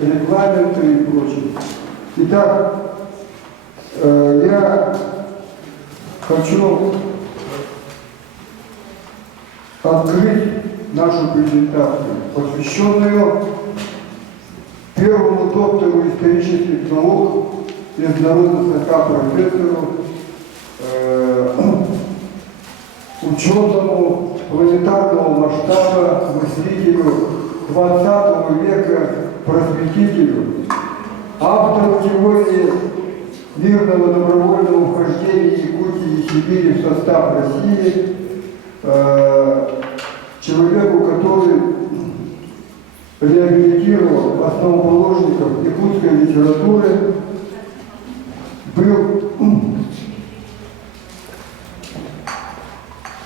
регламенты и прочее. Итак, я хочу открыть нашу презентацию, посвященную первому доктору исторических наук, международно профессору, ученому планетарного масштаба, мыслителю 20 века, просветителю, автору теории мирного добровольного вхождения Якутии и Сибири в состав России, человеку, который реабилитировал основоположников якутской литературы, был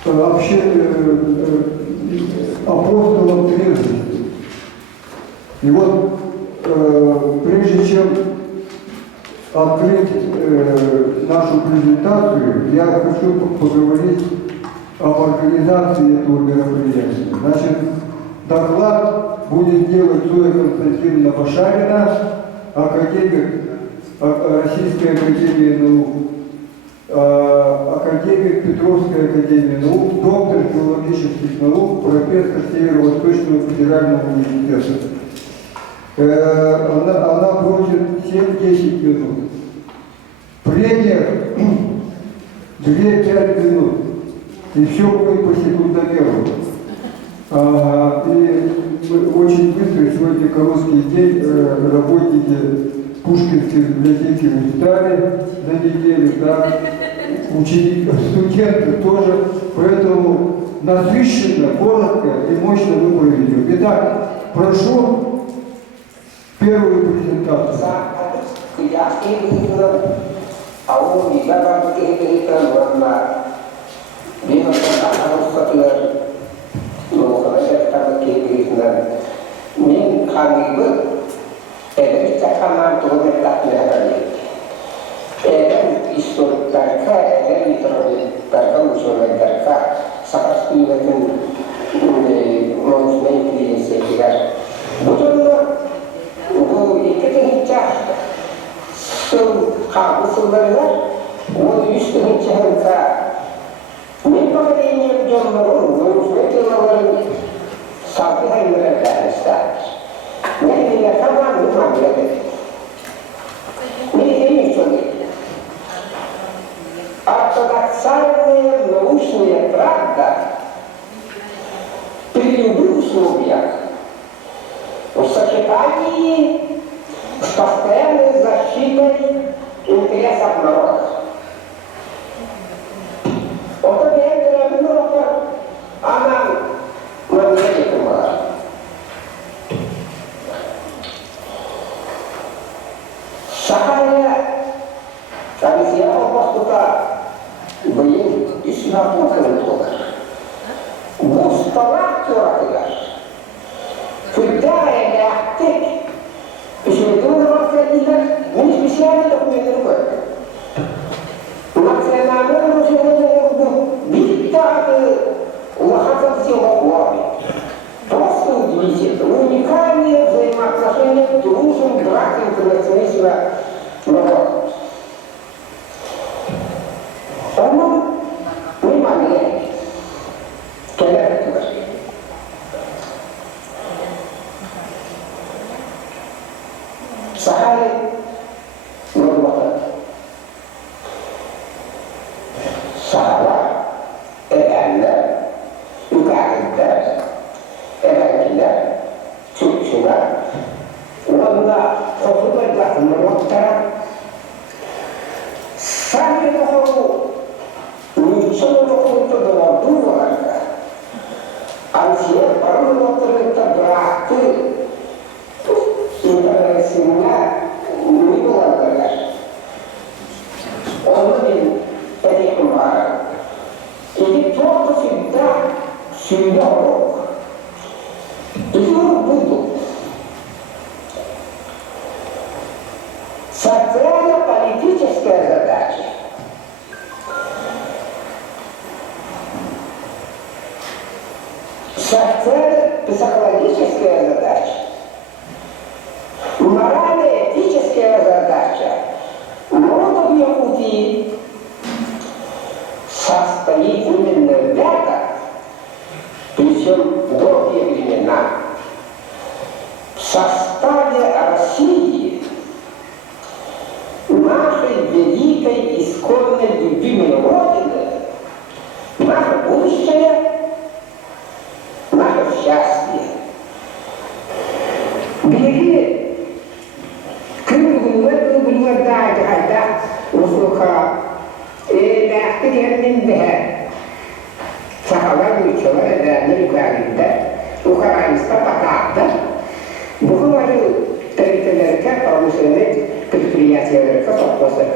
вообще апостолом трезвости. И вот прежде чем открыть нашу презентацию, я хочу поговорить об организации этого мероприятия. Значит, доклад будет делать Зоя Константиновна Башарина, академик Российской академии наук, академик Петровской академии наук, доктор филологических наук, профессор Северо-Восточного федерального университета. Она просит 7-10 минут. Премия 2-5 минут. И все будет по секундомеру. И очень быстро, сегодня короткий день, работники Пушкинской библиотеки устали за неделю, да, ученики, студенты тоже, поэтому насыщенно, коротко и мощно мы проведем. Итак, прошу первую презентацию. Ортодоксальная научная правда при любых условиях в сочетании с постоянной защитой интересов народа. Вот эта Европа, она нам не помогает. Сахария, комиссия поступа бıyım İslam'ın kılıklıdır. Mustafa kırakıdır. Füddâ eğâhtik.Üşürdüğün maksediler, hiçbir şeyle dokunuyor mu? Maksedanın rüzgârı oldu. Bir tadı лохаться всего главы. Просто удивительно. Уникальные взаимоотношения дружим, братьям интернационализма народа. Onun внимание келетler. Сахари нормата. Sahara edenler, yukarıdakiler, edenkiler, Türkçüler, onunla toplumda nokta sadece doğru Ничего какого-то дома а все парламентарные браты, интернет семья, не была даже. Он один этих мар. И кто-то всегда семья урок. И урок будут. Социально-политическая задача. Социально-психологическая задача. стоит именно рядом, причем долгие времена, в составе России, нашей великой, исконной, любимой Родины, наше будущее, наше счастье. Береги, круглую дать, гайда, услуха, и мягкий бе. Сахаларный человек, да, не регулярен, да, ухаранista поката. Бухгалтеры, территориальные, промышленные предприятия, колхозы,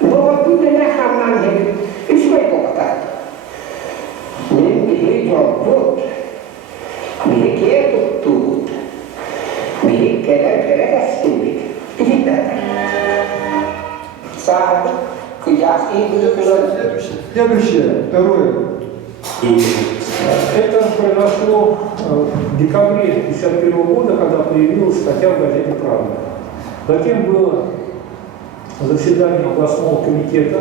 но вот тут на Хаманге и свой поката. Не идет вот, не кедут тут, не кедут студит. И так. Сад, кудяский был. Следующее, второе. Это произошло в декабре 1951 года, когда появилась статья в газете «Правда». Затем было заседание областного комитета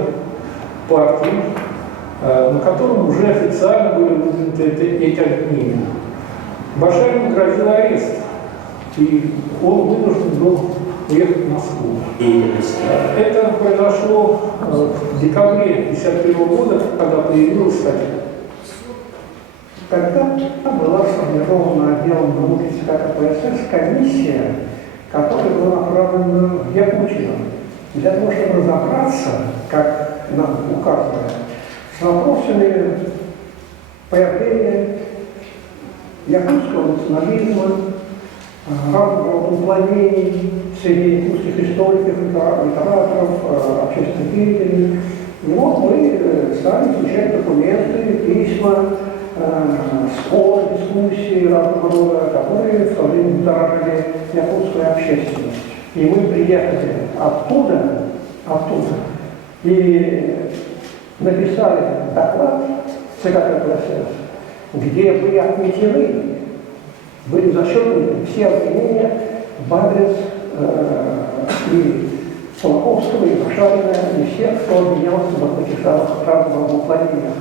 партии, на котором уже официально были выдвинуты эти обвинения. Башарину грозил арест, и он вынужден был уехать в Москву. Это произошло в декабре 1951 года, когда появилась статья. Тогда была сформирована отделом науки ЦК КПСС комиссия, которая была направлена в Якутию, для того, чтобы разобраться, как нам указано, с вопросами появления якутского национализма, разного рода уклонений среди якутских историков, литераторов, общественных деятелей. И вот мы стали изучать документы, письма, споры, дискуссии разного рода, которые в то время будоражили якутскую общественность. И мы приехали оттуда и написали доклад ЦК КПСС, где были отметены, были зачеркнуты все обвинения в адрес и Солоковского, и Башарина, и всех, кто обвинялся в этих разного уклонениях.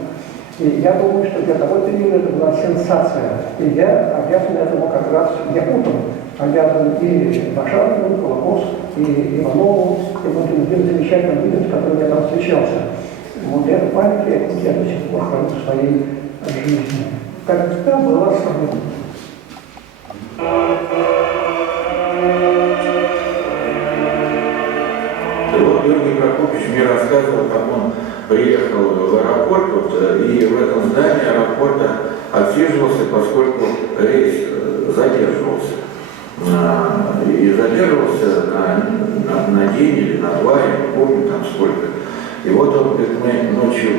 И я думаю, что для того периода это была сенсация. И я обязан этому как раз якутам, обязан и Башарину, и Колокосу, и Иванову, и вот другим замечательным людям, с которыми я там встречался. Вот эту память я до сих пор храню в своей жизни. Когда была сравнена. Георгий Прокопьевич мне рассказывал, как он приехал в аэропорт, и в этом здании аэропорта отсиживался, поскольку рейс задерживался. И задерживался на день или на два, я не помню там сколько. И вот он говорит, мы ночью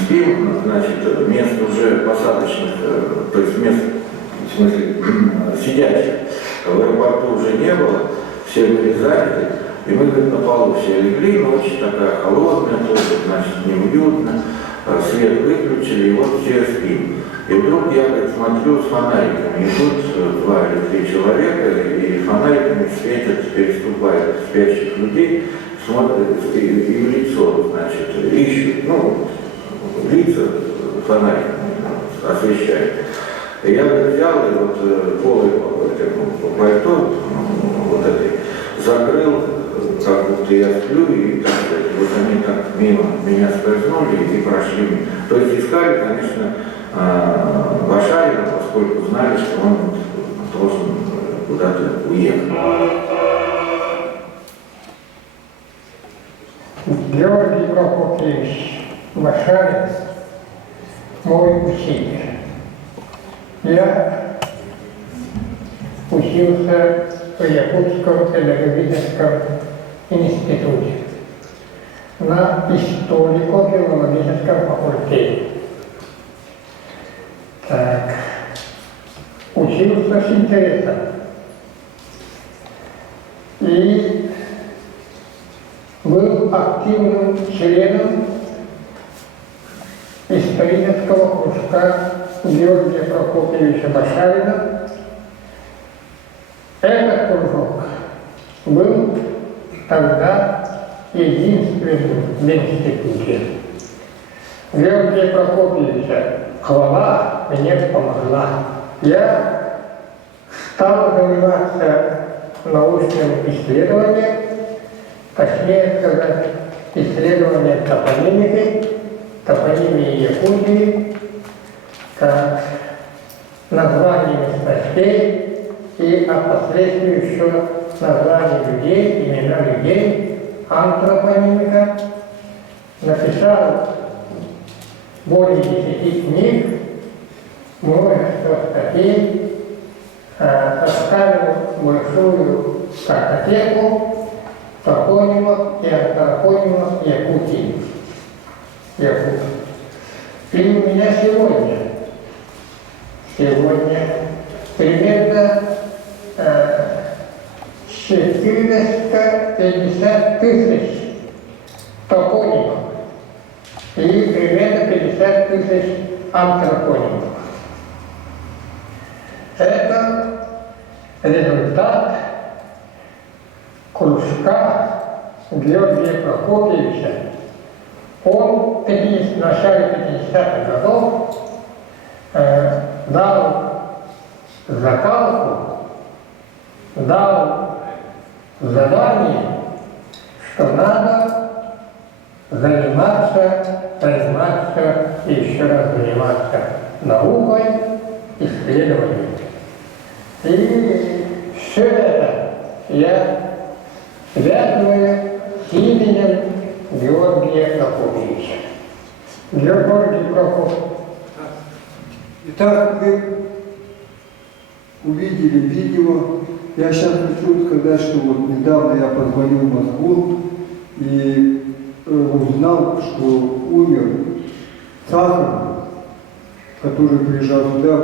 спим, значит, мест уже посадочных, то есть мест, в смысле, сидящих в аэропорту уже не было, все были заняты. И мы, говорит, на полу все легли, ночь такая холодная, тоже, значит, неуютно, свет выключили, и вот все спим. И вдруг я, говорит, смотрю с фонариками, идут 2 или 3 человека, и фонариками светят, переступают спящих людей, смотрят и в лицо, значит, ищут, лица фонариками освещают. И я, говорит, взял и вот полой пальто вот этой закрыл, как будто я сплю, и так сказать, вот они так мимо меня скользнули и прошли. То есть искали, конечно, Башарина, поскольку знали, что он должен куда-то уехать. Георгий Прокопьевич Башарин, мой учитель. Я учился в Якутском педагогическом институте на историко-филологическом факультете. Так. Учился с интересом. И был активным членом исторического кружка Георгия Прокопьевича Башарина. Этот кружок был тогда единственным в институте. Георгия Прокопьевича хвала мне помогла. Я стал заниматься научным исследованием, точнее сказать, исследованием топонимии Якутии, названий местностей и впоследствии еще названий людей, имена людей, антропонимика. Написал более 10 книг, множество статей, составил большую картотеку топонимов и антропонимов Якутии. И у меня сегодня примерно 450 тысяч топонимов и примерно 50 тысяч антропонимов. Это результат кружка Георгия Прокопьевича. Он в начале 50-х годов дал закалку, дал задание, что надо заниматься и еще раз заниматься наукой, исследованием. И все это я связываю с именем Георгия Прокопьевича. Георгий Прокопьевич. Итак, вы увидели видео. Я сейчас хочу сказать, что вот недавно я позвонил в Москву и узнал, что умер Сахаров, который приезжал сюда,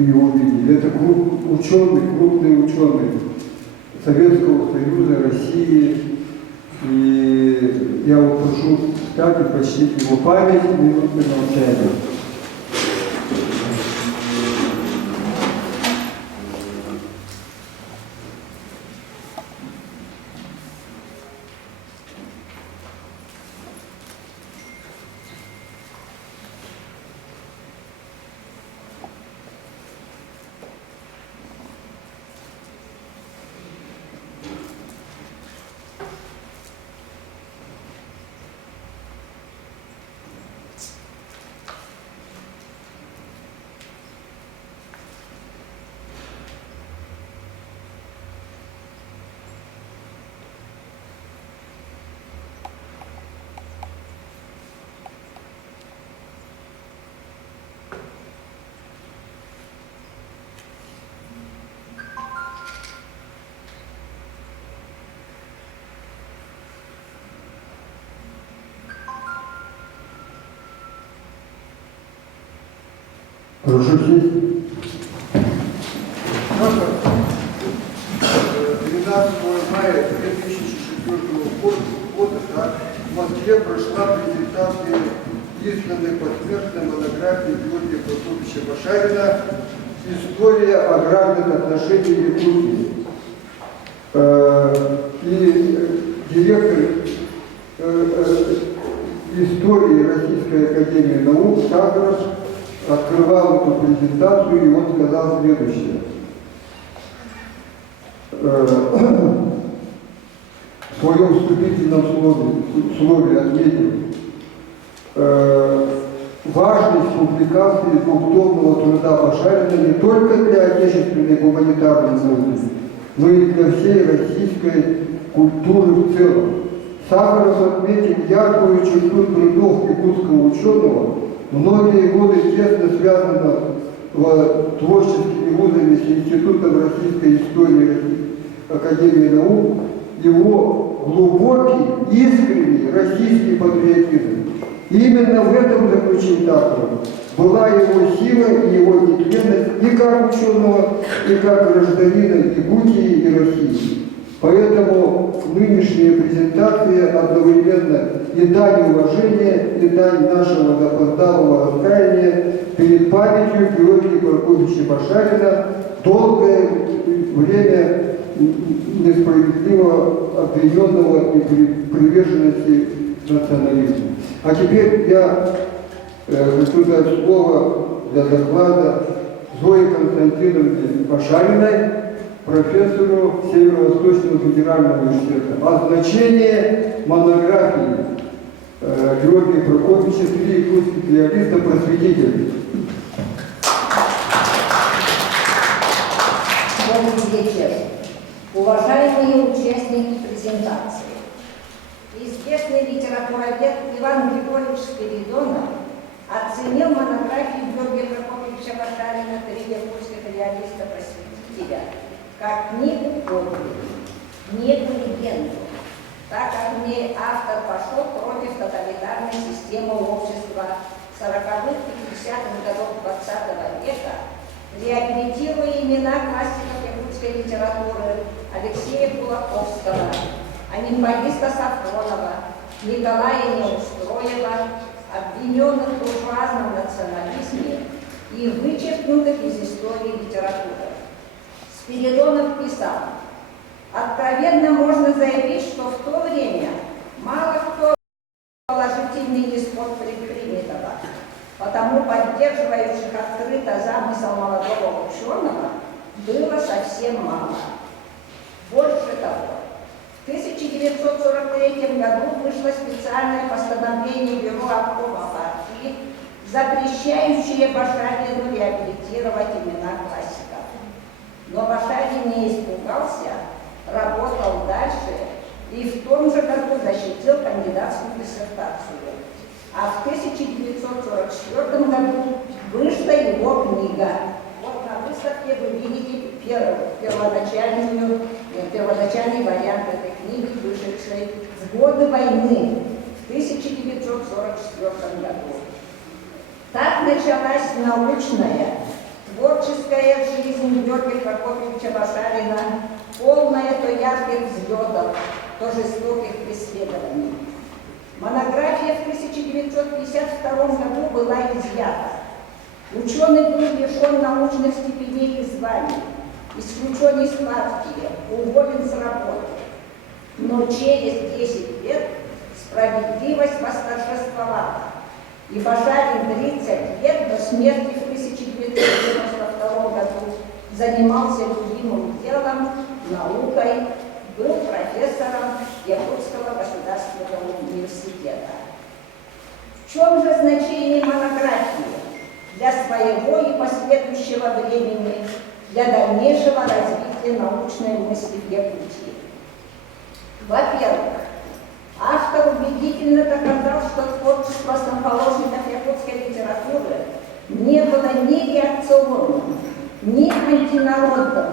его видели. Это крупный ученый Советского Союза, России. И я вот прошу встать и почтить его память минутным молчанием. Прошу сесть. 12 мая 2004 года в Москве прошла презентация изданной посмертной монографии Георгия Прокопьевича Башарина «История аграрных отношений Якутии». И директор истории Российской академии наук Сахаров открывал эту презентацию, и он сказал следующее. В своем вступительном слове отметил важность публикации двухтомного труда Башарина не только для отечественной гуманитарной науки, но и для всей российской культуры в целом. Сахаров отметил яркую черту трудов якутского ученого, многие годы тесно связанного творческими вузами с Институтом российской истории Академии наук, его глубокий, искренний российский патриотизм. Именно в этом, заключил Сахаров, была его сила и его нетленность и как ученого, и как гражданина Якутии и России. Поэтому нынешняя презентация одновременно и дань уважения, и дань нашего запоздалого раскаяния перед памятью Георгия Прокопьевича Башарина, долгое время несправедливо обвиненного и приверженности национализму. А теперь я хочу дать слово для доклада Зое Константиновне Пашариной, профессору Северо-Восточного федерального университета, о значении монографии Георгия Прокопьевича «Три якутских реалиста-просветителей». Добрый вечер, уважаемые участники презентации. Известный литературовед Иван Григорьевич Спиридонов оценил монографию Георгия Прокопьевича Пашарина «Три якутских реалиста-просветителя» как книгу подвига, некую легенду, так как в ней автор пошел против тоталитарной системы общества 40-х, 50-х годов 20 века, реабилитируя имена классиков якутской литературы Алексея Кулаковского, анималиста Сафронова, Николая Неустроева, обвиненных в буржуазном национализме и вычеркнутых из истории литературы. Спиридонов писал: «Откровенно можно заявить, что в то время мало кто положительный исход предпринятого, потому поддерживающих открыто замысел молодого ученого было совсем мало. Больше того, в 1943 году вышло специальное постановление Бюро обкома партии, запрещающее Пашарину реабилитировать имена классиков. Но Пашарин не испугался, работал дальше и в том же году защитил кандидатскую диссертацию. А в 1944 году вышла его книга. Вот на выставке вы видите первоначальный вариант этой книги, вышедшей в годы войны, в 1944 году. Так началась научная, творческая жизнь Георгия Прокопьевича Пашарина, полная то ярких взлетов, то жестоких преследований. Монография в 1952 году была изъята. Ученый был лишен научных степеней и званий, исключен из партии, уволен с работы. Но через 10 лет справедливость восторжествовала, и Пашарин 30 лет до смерти в 1992 году занимался любимым делом, наукой, был профессором Якутского государственного университета. В чем же значение монографии для своего и последующего времени, для дальнейшего развития научной мысли в Якутии? Во-первых, автор убедительно доказал, что творчество основоположников якутской литературы не было ни реакционным, ни антинародным,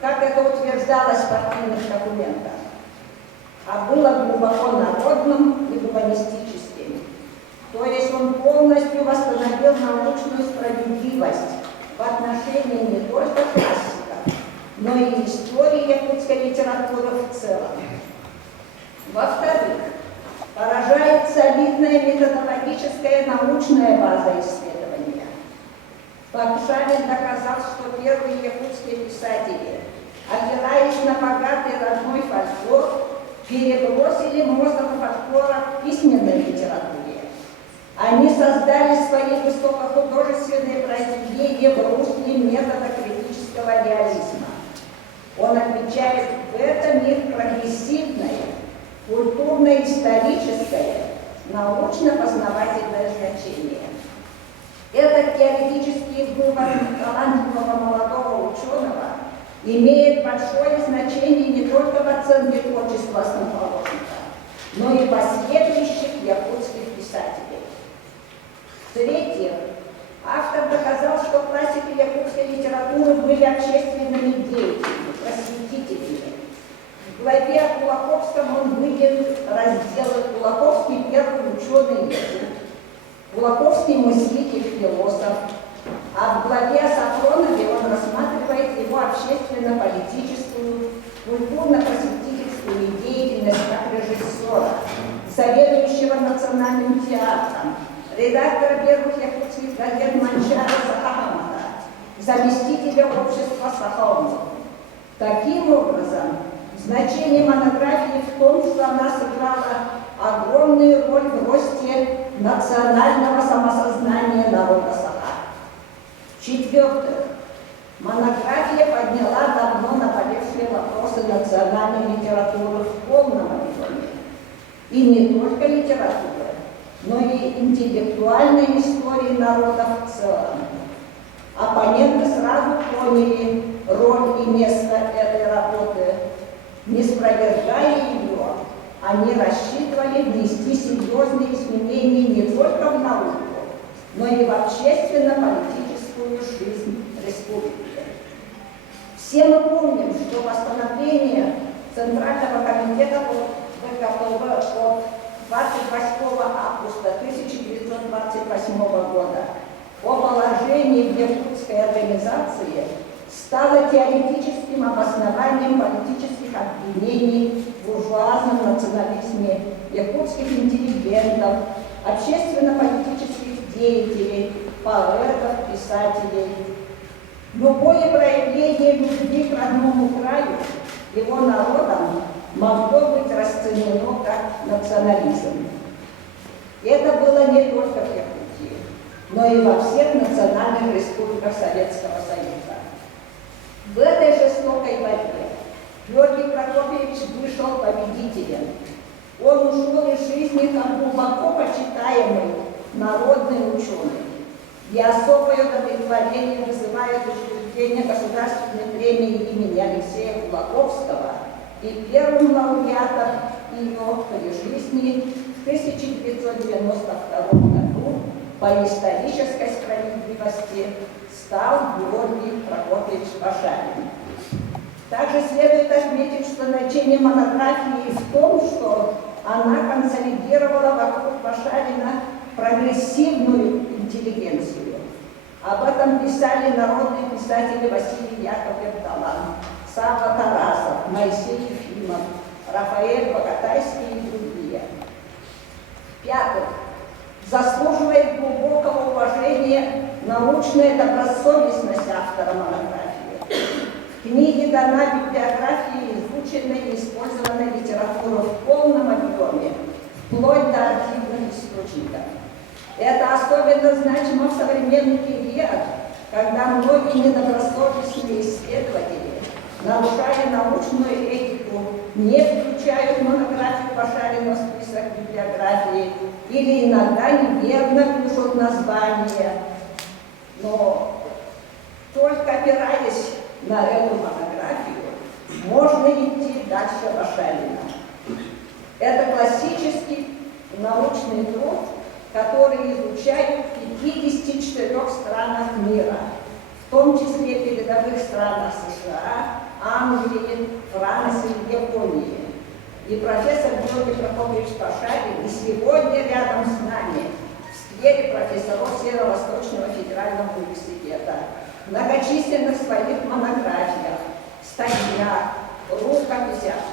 как это утверждалось в партийных документах, а было глубоко народным и гуманистическим. То есть он полностью восстановил научную справедливость в отношении не только классиков, но и истории якутской литературы в целом. Во-вторых, поражает солидная методологическая научная база исследования. Пашарин доказал, что первые якутские писатели, опираясь на богатый родной фольклор, перебросили монстров фольклора к письменной литературе. Они создали свои высокохудожественные произведения в русле метода критического реализма. Он отмечает в этом их прогрессивное, культурно-историческое, научно-познавательное значение. Этот теоретический вывод талантливого молодого ученого имеет большое значение не только в оценке творчества основоположника, но и последующих якутских писателей. В-третьих, автор доказал, что классики якутской литературы были общественными деятелями, просветителями. В главе о Кулаковском он выделил разделы «Кулаковский первый ученый якут», «Кулаковский мыслитель-философ», а в главе о Сафронове он рассматривает его общественно-политическую, культурно-просветительскую деятельность как режиссера, заведующего Национальным театром, редактора первых якутских газет Манчара Сахамата, заместителя общества Сахаумов. Таким образом, значение монографии в том, что она сыграла огромную роль в росте национального самосознания В-четвертых, монография подняла давно наболевшие вопросы национальной литературы в полном объеме. И не только литературы, но и интеллектуальной истории народов в целом. Оппоненты сразу поняли роль и место этой работы. Не спровергая ее, они рассчитывали внести серьезные изменения не только в науку, но и в общественно-политическую жизнь республики. Все мы помним, что постановление Центрального комитета ВКПБ от 28 августа 1928 года о положении в Якутской организации стало теоретическим обоснованием политических обвинений в буржуазном национализме якутских интеллигентов, общественно-политических деятелей, поэтов, писателей. Любое проявление любви к родному краю, его народам, могло быть расценено как национализм. Это было не только в Якутии, но и во всех национальных республиках Советского Союза. В этой жестокой борьбе Георгий Прокопьевич вышел победителем. Он ушел из жизни как глубоко почитаемый народный ученый. И особое удовлетворение вызывает учреждение Государственной премии имени Алексея Кулаковского и первым лауреатом ее при жизни в 1992 году по исторической справедливости стал Георгий Прокопьевич Башарин. Также следует отметить, что значение монографии в том, что она консолидировала вокруг Башарина прогрессивную интеллигенцию. Об этом писали народные писатели Василий Яковлев Талан, Сава Тарасов, Моисей Ефимов, Рафаэль Богатайский и другие. В-пятых, заслуживает глубокого уважения научная добросовестность автора монографии. В книге дана библиография изученной и использованной литературы в полном объеме, вплоть до архивных источников. Это особенно значимо в современный период, когда многие недобросовестные исследователи, нарушая научную этику, не включают монографию Башарина в список библиографии или иногда неверно пишут название. Но только опираясь на эту монографию, можно идти дальше Башарина. Это классический научный труд, который изучают в 54 странах мира, в том числе передовых странах США, Англии, Франции, Японии. И профессор Георгий Прокопьевич Башарин и сегодня рядом с нами в сквере профессоров Северо-Восточного федерального университета, в многочисленных своих монографиях, статьях, рукописях,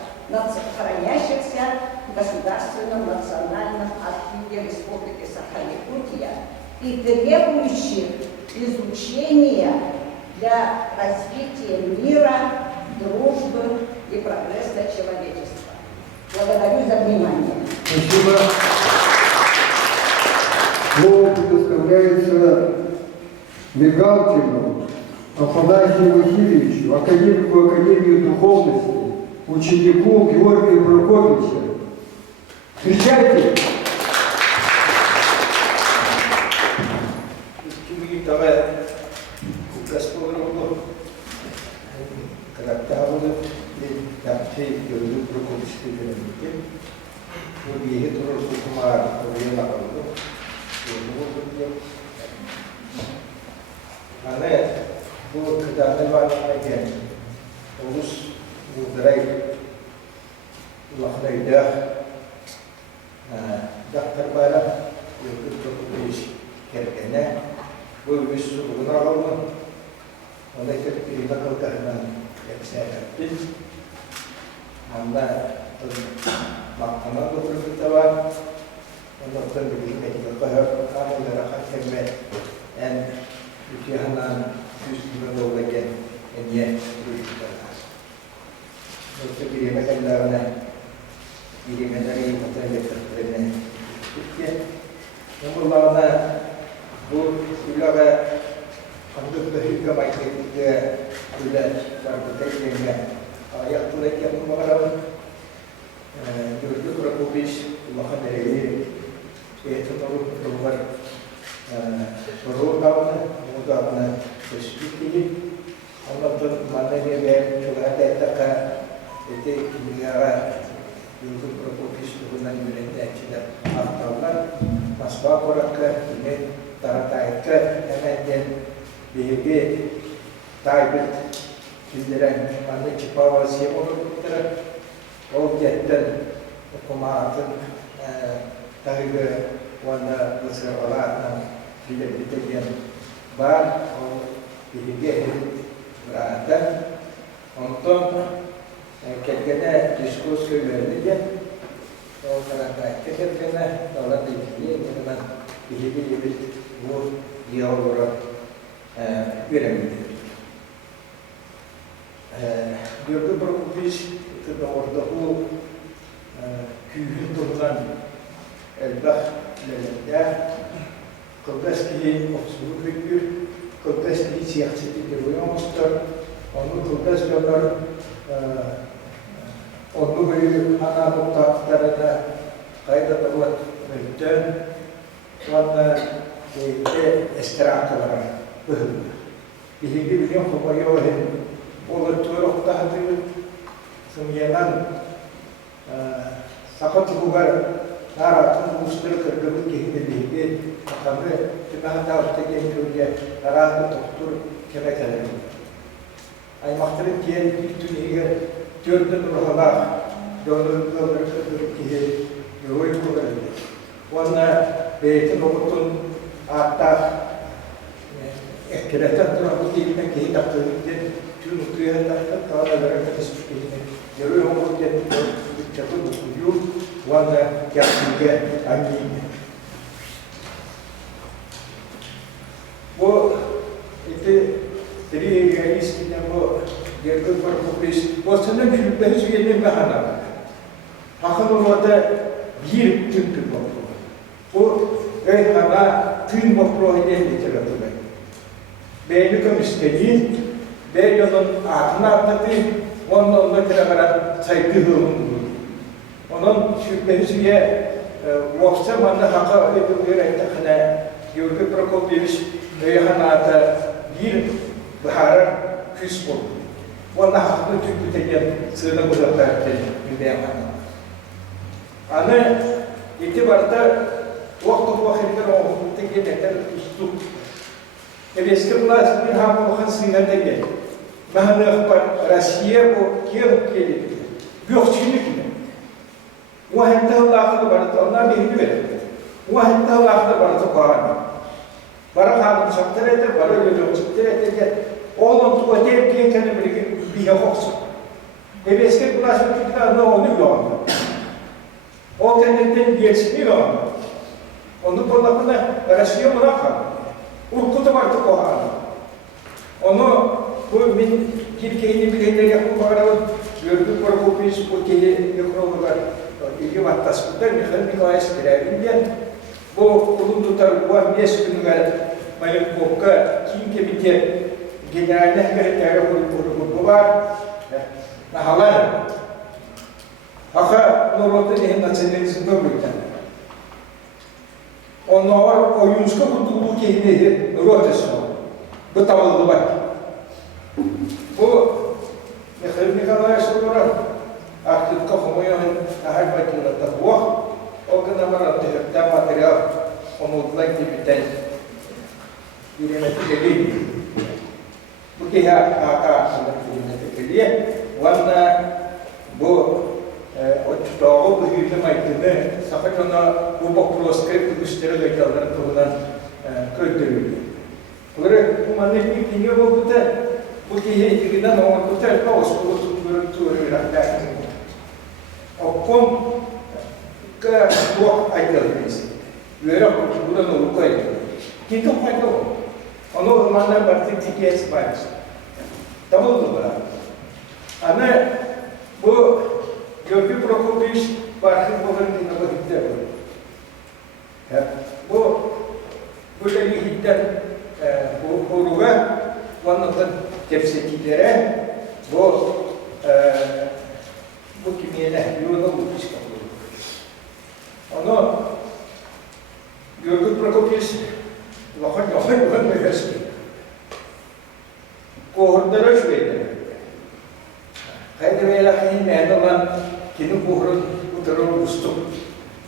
хранящихся в Государственном национальном архиве Республики Саха-Якутия и требующих изучения для развития мира, дружбы и прогресса человечества. Благодарю за внимание. Спасибо. Слово предоставляется Мигалкину Афанасию Васильевичу, академику Академии духовности, ученику Георгия Прокопьевича. Встречайте! Hügge maikettiä kyllä tarkoitettiin ajattelen, että kun varavan Jyrki Krakopis mahaneri että on ruvar ruokauna muutama spesifikki on ollut manneria vielä että Jyrki Krakopis tunnen yrittää sitä ahtaalla masvaa korakka ne tarataikka emänden bihi taibet bildiren manne çipavasiye olukları olgetten okumatın taibı wanda berseralatna bilik-bilik bar bihi berada untuk kerjanya diskus keluarga kalau kerja kalau tinggi dengan bihi bu dia orang piramid. Jyrki Krakopis itu orada bu kühün turulan elbah lelende Kıbrıs'ki ofisini kırıyor, Kıbrıs'ki siyaseti görüyormuşlar, onu Kıbrıs yollar onu böyle ana noktalarına kayda davat müdden sonra estirahatlara bölümler. Bilgi biliyorum ki bu yol oluşturup da hatırlı sımyanan sakat hubar naratın ulusları kırgılı kehinde bilgi akamı tümehatta ortaya geliyor naratı doktor kemek ederim. Aymakların diğer bir dünyaya dördün ruhlar yolları kırgılı kehi yoruyu kullanıyor. Ona beytin okutun hatta ekletten duramı değilmek kehi takdirinde tüm mutluya takdir kağıdalara katışmış kehine yoruyu okutun çapı mutluyu ona gerçekte anneydi. Bu Jadi realistisnya bu Jyrki Krakopis bosanın şüphesiz yedim bahana. Hakkın orada bir tüm bakro. Bu hana tüm bakro ile literatürü. Beyni komisteni, beynin adına atadı, onunla kiralara saygılı. Onun şüphesiz ye vakti bana hakka edilir ettikine Jyrki Krakopis hanada bir bahara küs oldu. Ona haklı tüküteken sığına uzaklarken müdeyemem. Anı itibarda vakit-vakitler oğuzluktaki neler ustuk. Eski bulas bir hamurkan sığına da gel. Mahane akbar Rusya bu kiyarıp gelip gökçülük mü? O hatta Allah'ı barıtı, onlar bir güven. O hatta Allah'ı barıtı koğanı. Bara kanun saktar eder, bara öyle saktar eder. Oğlum tuva deyip diye kendine bir yoksun. Eski bulaşıklıklar ne onu yok. O kendinden yersini yok. Onu bunlarına Rusya bırakır. Urkutu vardı o hali. Onu bu Türkiye'nin bir hedef yapıp bakarım. Jyrki Krakopis bu keyi yıkılırlar. İlgi vattasıklar Mikhail Skryabin bu ulun tutar bu mes günler benim kokka kim kemite generalne sekreteri bu var. Nahalar. Aka Norot'un en nasyonalizmde bulunan. Onlar oyuncuka kurduğu kendi Norot'un. Bu tavaldı var. Bu Mikhail Skryabin aktif kamuoyun ahal bakıyorlar bu. O kadar var material omutlan gibi bilimeti geliyor. Bu ki hata bilimeti geliyor. Valla bu o bu hücum aydını sakın ona bu bakroskript güçleri geçerler tuğdan kötülüyor. Böyle bu manevri dinliyor bu ki heyetinden o tutar kaos bu tutuyor raklar. O kom ke dua idealis. Luar bukan orang kaya. Kita kaya. Ono mana berarti tiket sebanyak. Tahu tu lah. Ana bu Jyrki Krakopis bahkan bukan di nama kita. Bu lagi hitam. Bu ruga onun tepsikileri bu kimiyene yolda bulmuş kalıyor. Onu Georgi Prokopyevich Lohan Meherski kohortlara şöyle. Haydi veya kahin ne olan kini kohorun utarı ustu.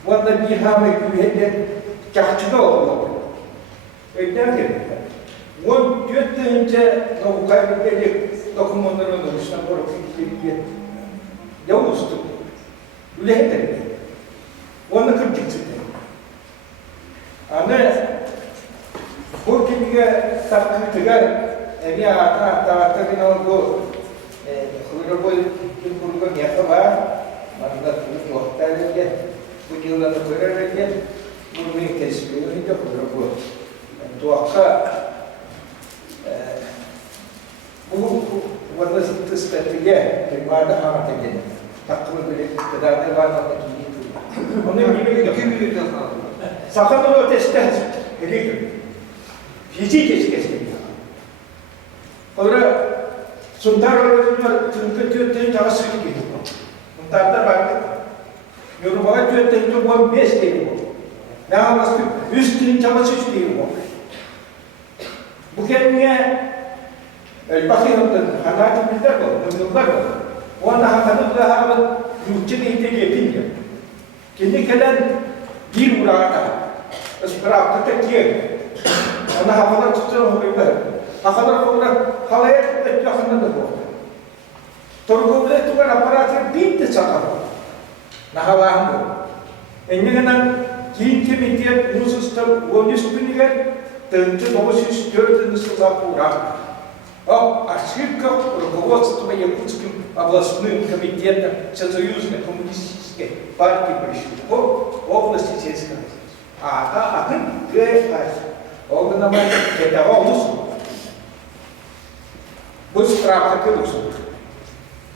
Vanda bir hame güvende kahçıda oldu. Öyle değil. On götünce o kaybedecek dokümanların oluşan profilleri yavustu. Öyle hep onu kırdıktı. Ama bu kimge takıntılar evi ata bu hırboy kimburgun yakava manda muhtarlığı bu yıllarda görerek bu bir kesmiyor hiç hırboy tuakka bu vatandaşlık stratejiye kemada hamatken takımı böyle tedavi var mı onun gibi sakın o testte helik fizik keşke Ora suntar orada tüntü çalışır gibi. Suntarda bak. Yoruma tüntü bu 5 gibi. Daha başka üstün çalışır gibi bu. Bu kendine bakıyordu. Hangi bilder bu? Bunlar bu. Ona hakkında daha yüksek eğitim yapınca. Kendi kalan bir urata. Isparapta tek Ona havalar tutuyor oluyor. Hakalar olarak halaya yakında da bu. Torgumda tuan aparatı bitti sakal. Nahalah bu. Enyeğinden kinti bitiyet nususta bonus biniler tentu dosis gördüğünüz sapura. Aşırı rukovodство Якутским областным комитетом Всесоюзной коммунистической партии большевиков области сельского хозяйства. Акын ГФ. Огноман это область. Bu spravka olsun.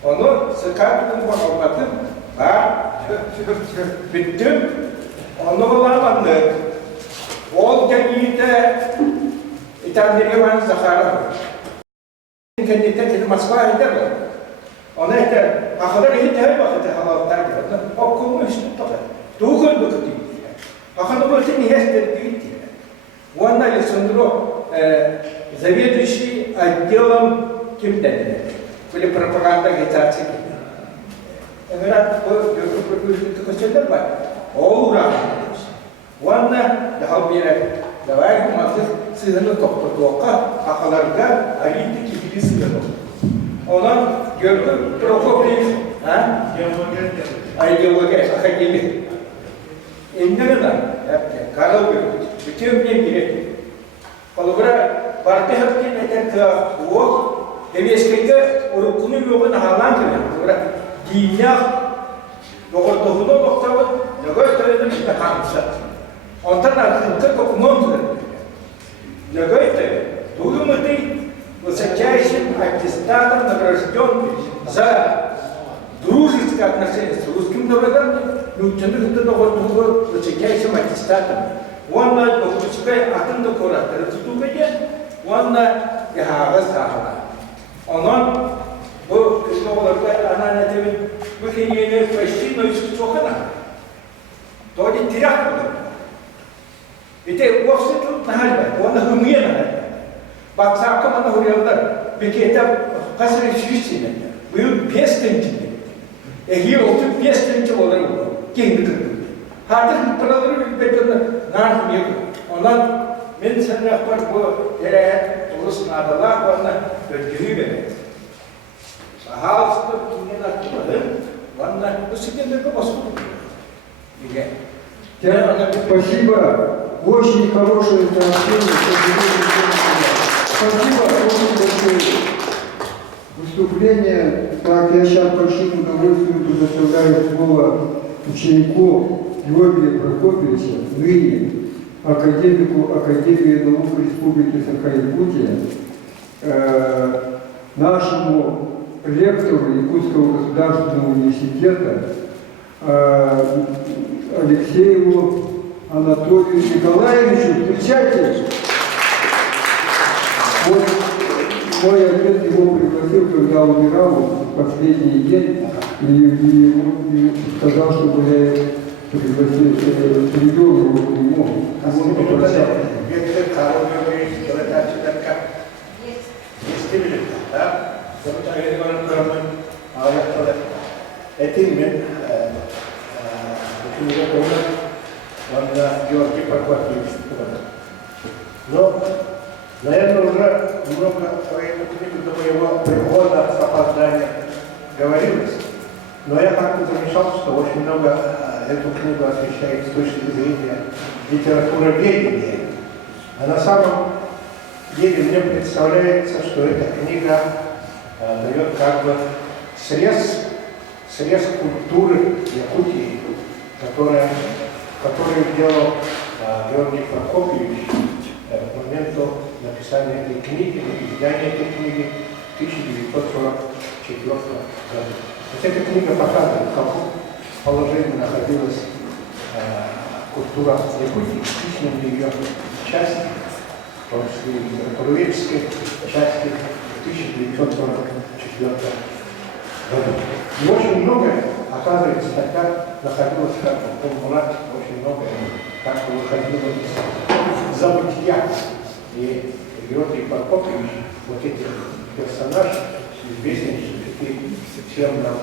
Onu sıkartın bakılmatın, bütün onu olamanlık. Ol kendine İtalya'ya var Zahar'a. Kendine Moskva eder mi? Ona eder. Akıllar iyi değil bakıda halatlar gibi. O komünist tutar. Doğru bakıdı. Akıllar böyle niye değil? Вон Александров, заведующий отделом Кимдена, были пропаганда агитации. Говорят, какой сюда бар? Ура! Вон Дахалбира, давай мы сыграем тока, акаларга, аринды кибилисыграем. Онан Георгий Прокопьевич, идеология, академик. Именно Карл Георгиевич. Bütün biri. Kalau berarti hati kita ke uang, devieskega urukunu yoga nahalan kena. Berarti dia lokal tohuno lokal jaga itu kita hamsat. Antar nanti kita kekumon. Jaga itu. Tujuh mati высочайшим аттестатом награжден за дружеское отношение с русским народом, ученых это высочайшим аттестатом. Он на русское атомное куратор ступени, он на яга сахара. Он bu kışlalarda anneannemin bu kendilerine peşin ölçüsü sokana. Doğru tirak mı? İşte bu vakit nahal var. Onda hımıya nahal. Bak sakın bana huriyallar. Bir kitap kasırı şişçine. Bu yıl pestinci. Ehir oturup pestinci olarak kendi kırdı. Hatta paraları bir betonda narhım yok. Ondan ben sana yapar bu yere olursun adalar bana ödgülü verir. Sahabat punya nakal, warna mestinya mereka masuk. Спасибо. Очень хорошее сообщение. Спасибо. Очень большое выступление. Так, я сейчас большим удовольствием предоставляю слово ученику Георгия Прокопьевича, ныне академику Академии наук Республики Саха-Якутия, нашему ректору Якутского государственного университета Алексееву Анатолию Николаевичу. Встречайте! Вот мой отец его пригласил, когда умирал в последний день, и он сказал, чтобы я пригласил, привел его к нему. Он попросил. Георгий Прокофьевич. Но, наверное, уже много про эту книгу до моего прихода с опозданием говорилось, но я как-то замечал, что очень много эту книгу освещает с точки зрения литературоведения. А на самом деле мне представляется, что эта книга дает как бы срез культуры Якутии, который делал Георгий Прокофьевич к моменту написания этой книги, издания этой книги в 1944 году. Вот эта книга показывает, в каком положении находилась культура Якутии, в ее части, в том числе и литературоведческой части в 1944 году. И очень многое, оказывается, тогда находилось как бы в полумраке, очень многое как бы выходило из забытия. И Георгий Прокофьевич, вот эти персонажи, известнейшие всем нам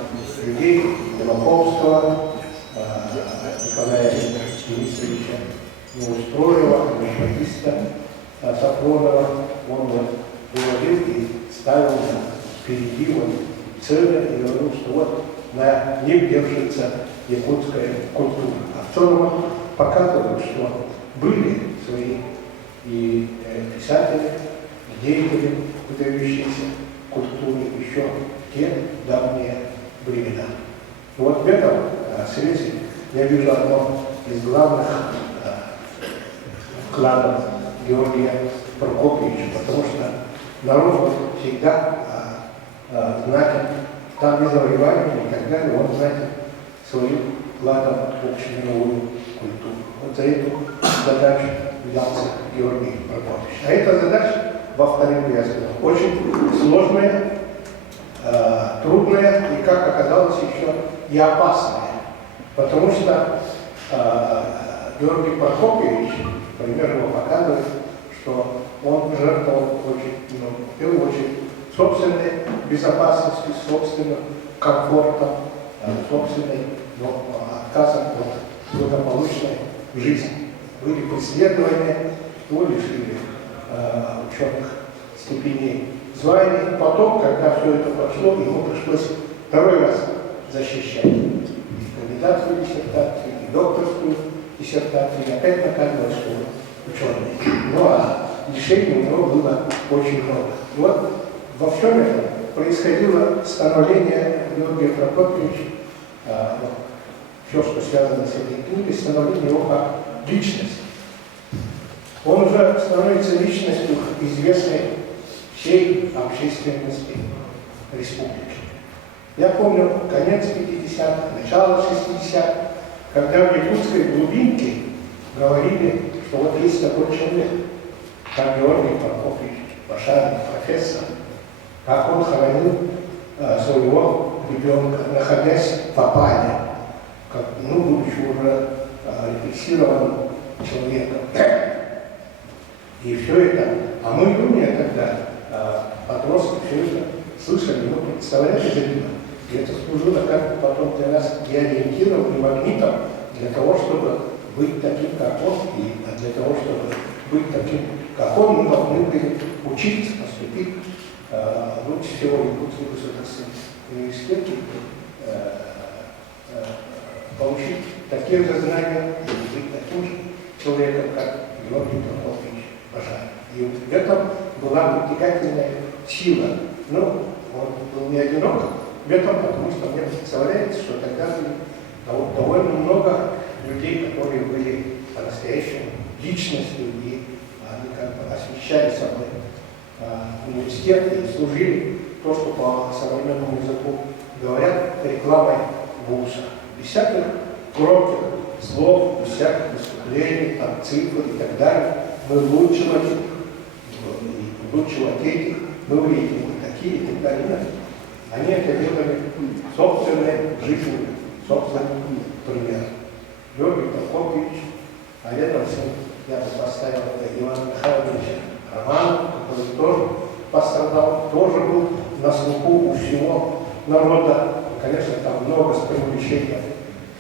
людей, Белоповского, Николая Денисовича Неустроева, Мишматиста, Сафронова, он выводил и ставил впереди цели и говорил, что вот на них держится якутская культура. А в целом показывают, что были свои и писатели, и деятели, выдающиеся культуры еще в те давние времена. И вот в этом срезе я вижу одно из главных вкладов Георгия Прокофьевича, потому что народ всегда знаком там и завоевания и так далее, он знает своим вкладом в общемировую культуру. Вот за эту задачу взялся Георгий Прокофьевич. А эта задача, во-вторых, я сказал, очень сложная, трудная и, как оказалось, еще и опасная. Потому что Георгий Прокофьевич, пример его показывает, что он жертвовал очень, в первую очередь, собственной безопасностью, собственным комфортом, собственной отказом от благополучной жизни. Были преследования, его лишили ученых степеней званий. Потом, когда все это прошло, ему пришлось второй раз защищать и кандидатскую диссертацию, и докторскую диссертацию, и опять доказывать, что он ученый. Ну а лишений у него было очень много. И вот во всем этом происходило становление Георгия Прокофьевича, все, что связано с этой книгой, становление его как личности. Он уже становится личностью, известной всей общественности республики. Я помню конец 50-х, начало 60-х, когда в якутской глубинке говорили, что вот есть такой человек, как Георгий Прокофьевич Башарин, профессор, как он хоронил своего ребенка, находясь в опале, как, будучи уже репрессированным человеком. И все это, а мы юные тогда, подростки, все это слышали, мы представляли за него. И это служило как потом для нас и ориентиром, и магнитом для того, чтобы быть таким, как он, и для того, чтобы быть таким, как он, мы должны были учиться, поступить лучше всего в Якутский государственный университет, получить такие же знания, и быть таким же человеком, как Георгий Прокофьевич Башарин. И в этом была притягательная сила. Но он был не одинок в этом, потому что мне представляется, что тогда было довольно много людей, которые были по-настоящему личностью, и они как бы освещали собой университет и служили то, что по современному языку говорят, рекламой вуза. Без всяких громких слов, без всяких выступлений, цифр и так далее. Мы лучше от этих мы увидим вот такие и так далее. Они это делали собственной жизнью, собственным примером. Георгий Прокопьевич, а рядом с ним я бы поставил Ивана Михайловича Романова, который тоже пострадал, тоже был на слуху у всего народа. Конечно, там много с преувеличением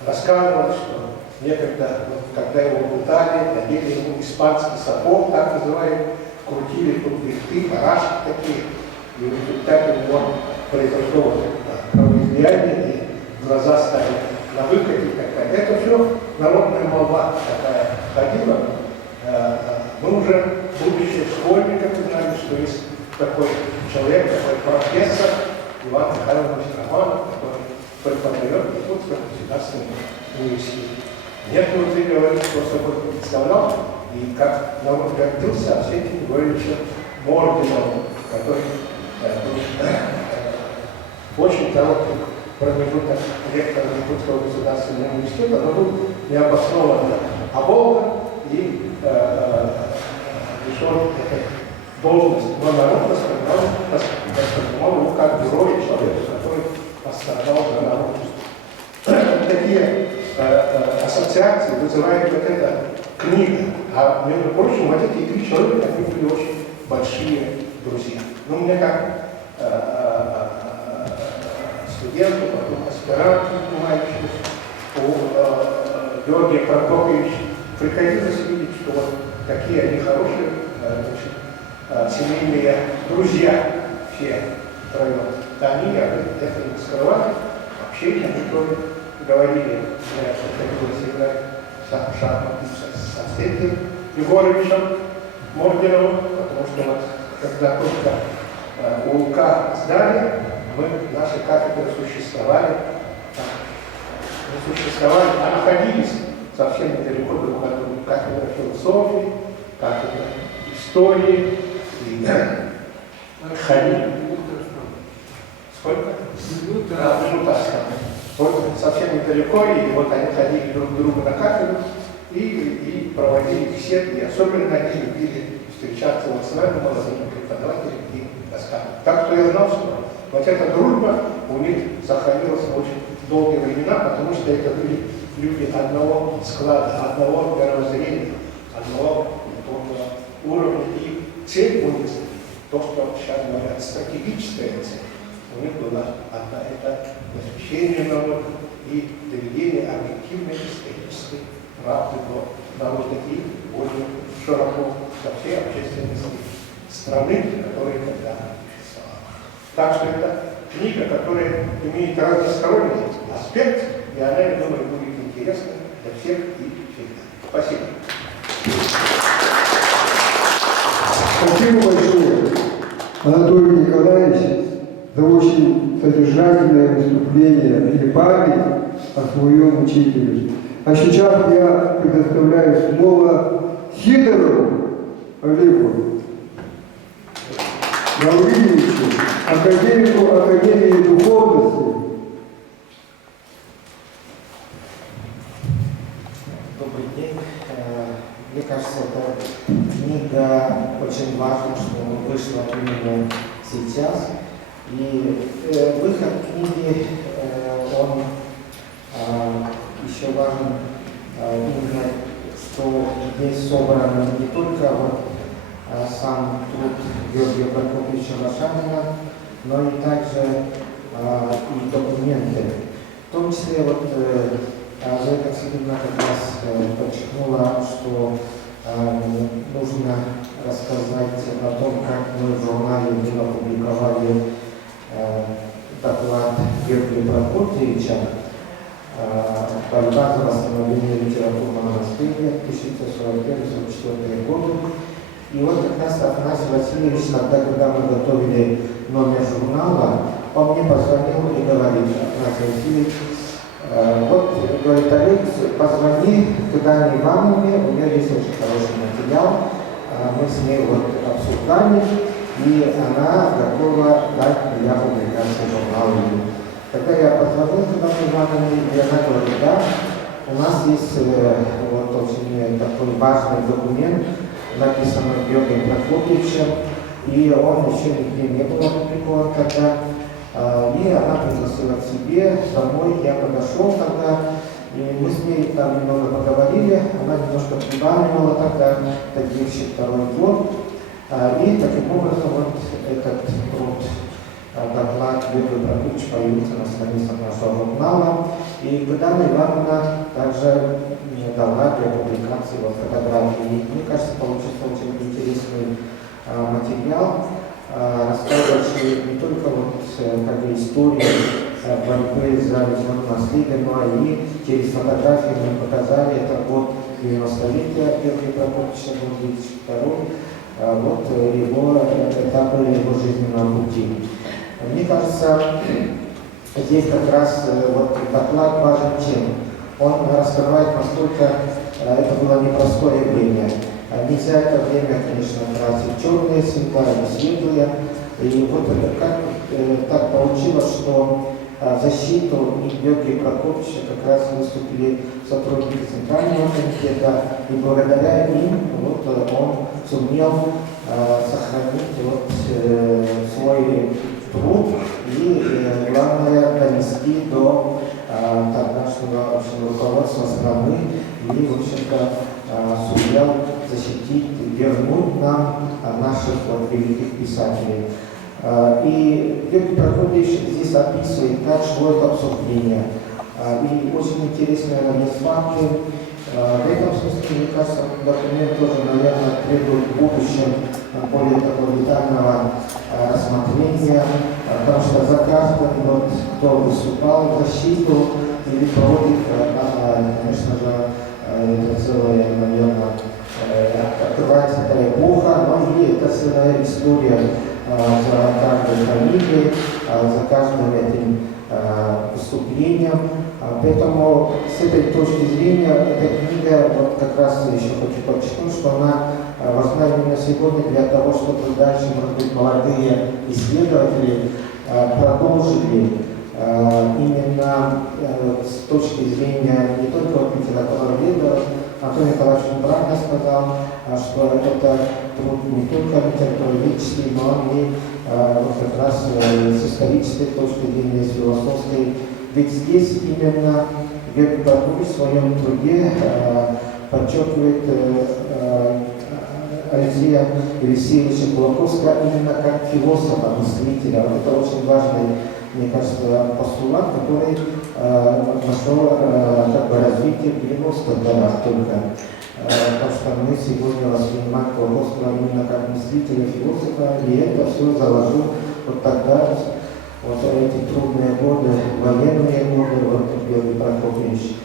рассказывали, что некогда, когда его пытали, надели ему испанский сапог, так называемый, крутили тут вихты, барашки такие, и в результате у него произошло кровоизлияние, и глаза стали на выкате. Это все народная молва такая ходила. Мы уже, будучи школьниками, знали, что есть такой человек, такой профессор Иван Михайлович Романов, который преподает в Иркутском государственном университете. Нет нужды говорить, что собой представлял, и как народ гордился Арсением Григорьевичем Мординовым, который очень короткий промежуток ректора Иркутского государственного университета, но был необоснованно оболган и лишен этой должности. Но народ воспринимал его как героя, человека, который пострадал за народ. Такие ассоциации вызывает вот эта книга. А между прочим, вот эти три человека, они были очень большие друзья. Ну, мне как студенту, потом аспиранту, занимающемуся у Георгия Прокопьевича, приходилось видеть, что вот такие они хорошие, семейные друзья все втроем. Они это не скрывали, вообще они тоже говорили, что приходилось играть в шахматы со Арсением Егоровичем Мординовым, потому что вот когда только УЛК сдали, наши кафедры существовали, а находились совсем недалеко друг от друга. Кафедра философии, кафедра истории и химии. Сколько? Минутарском. Вот совсем недалеко, и вот они ходили друг к другу на кафедру и проводили беседы, и особенно они любили встречаться вот с нами, молодыми преподавателями и рассказывать. Так что я знал, что вот эта дружба у них сохранилась очень долгие времена, потому что это были люди одного склада, одного мировоззрения, одного духовного уровня. И цель у них, то, что сейчас говорят, стратегическая цель, у них была одна – это просвещение народа и доведение объективной исторической правды до народа и более широко со всей общественности страны, которая когда существовала. Так что это книга, которая имеет разносторонний аспект, и она, я думаю, будет интересна для всех и всегда. Спасибо. Спасибо большое, Анатолий Николаевич, за очень содержательное выступление и память о своем учителе. А сейчас я предоставляю слово Сидорову Олегу Гавриловичу, академику Академии духовности. Добрый день. Мне кажется, эта книга очень важна, что вышла именно сейчас. И выход книги, он еще важен именно, что здесь собрано не только вот, сам труд Георгия Прокопьевича Лошанина, но и также и документы. В том числе вот Зоя Косыгина как раз подчеркнула, что нужно рассказать о том, как мы в журнале «Мир» опубликовали доклад Георгия Прокопьевича «Борьба за восстановление литературного наследия» 1941-1944 годы. И вот как раз Афанасий Васильевич, когда мы готовили номер журнала, он мне позвонил и говорит: Афанасий Васильевич, вот, говорит, Олег, позвони к Дане Ивановне, у нее есть очень хороший материал, мы с ней вот обсуждали, и она готова дать для публикации журнала. Когда я позвонил к Дане Ивановне, и она говорит: да, у нас есть вот очень такой важный документ, написанный Георгием Прокопьевичем, и он еще нигде не был опубликован тогда. И она пригласила к себе домой, я подошел тогда, и мы с ней там немного поговорили, она немножко прибавила тогда, это 2002 год, и таким образом вот этот труд, доклад Юрия Прокопьевича появился на страницах нашего журнала, и Гудана Ивановна также дала для публикации вот фотографии. Мне кажется, получился очень интересный материал, рассказывающий не только вот, как бы историю борьбы за лесное наследие, но и через фотографии мы показали, это год 90-летия Юрия Прокопьевича, год 2002, вот его этапы его жизненного пути. Мне кажется, здесь как раз вот доклад важен чем? Он раскрывает, насколько это было непростое время. Нельзя это время, конечно, красить черные цвета или светлые. И вот это как так получилось, что в защиту и Георгия Прокопьевича как раз выступили сотрудники Центрального комитета, и благодаря им вот, он сумел сохранить вот, свой труд и, главное, донести до тогдашнего руководства страны и, в общем-то, сумел защитить, вернуть нам наших вот, великих писателей. И Георгий Прокопьевич здесь описывает, как шло это обсуждение. И очень интересные, наверное, факты. В этом смысле, мне кажется, документ тоже, наверное, требует в будущем более такого детального рассмотрения, потому что за каждым, вот, кто выступал в защиту или против, конечно же, это целая, наверное, открывается такая эпоха, но и это целая история за каждой фамилией, за каждым этим выступлением. Поэтому с этой точки зрения эта книга, вот как раз еще хочу подчеркнуть, что она важна именно сегодня для того, чтобы дальше, может быть, молодые исследователи продолжили именно с точки зрения не только вот литературного веда. Антон Николаевич правильно сказал, что это труд не только литературоведческий, но и вот как раз с исторической точки зрения, с философской. Ведь здесь именно Георгий Прокопьевич в своем труде подчеркивает Алексея Елисеевича Кулаковского именно как философа, мыслителя. Вот это очень важный, мне кажется, постулат, который нашел как бы развитие в 90-х годах только. Потому что мы сегодня воспринимаем Кулаковского именно как мыслителя, философа, и это все заложил вот тогда, вот эти трудные годы, военные годы, вот Георгий Прокопьевич.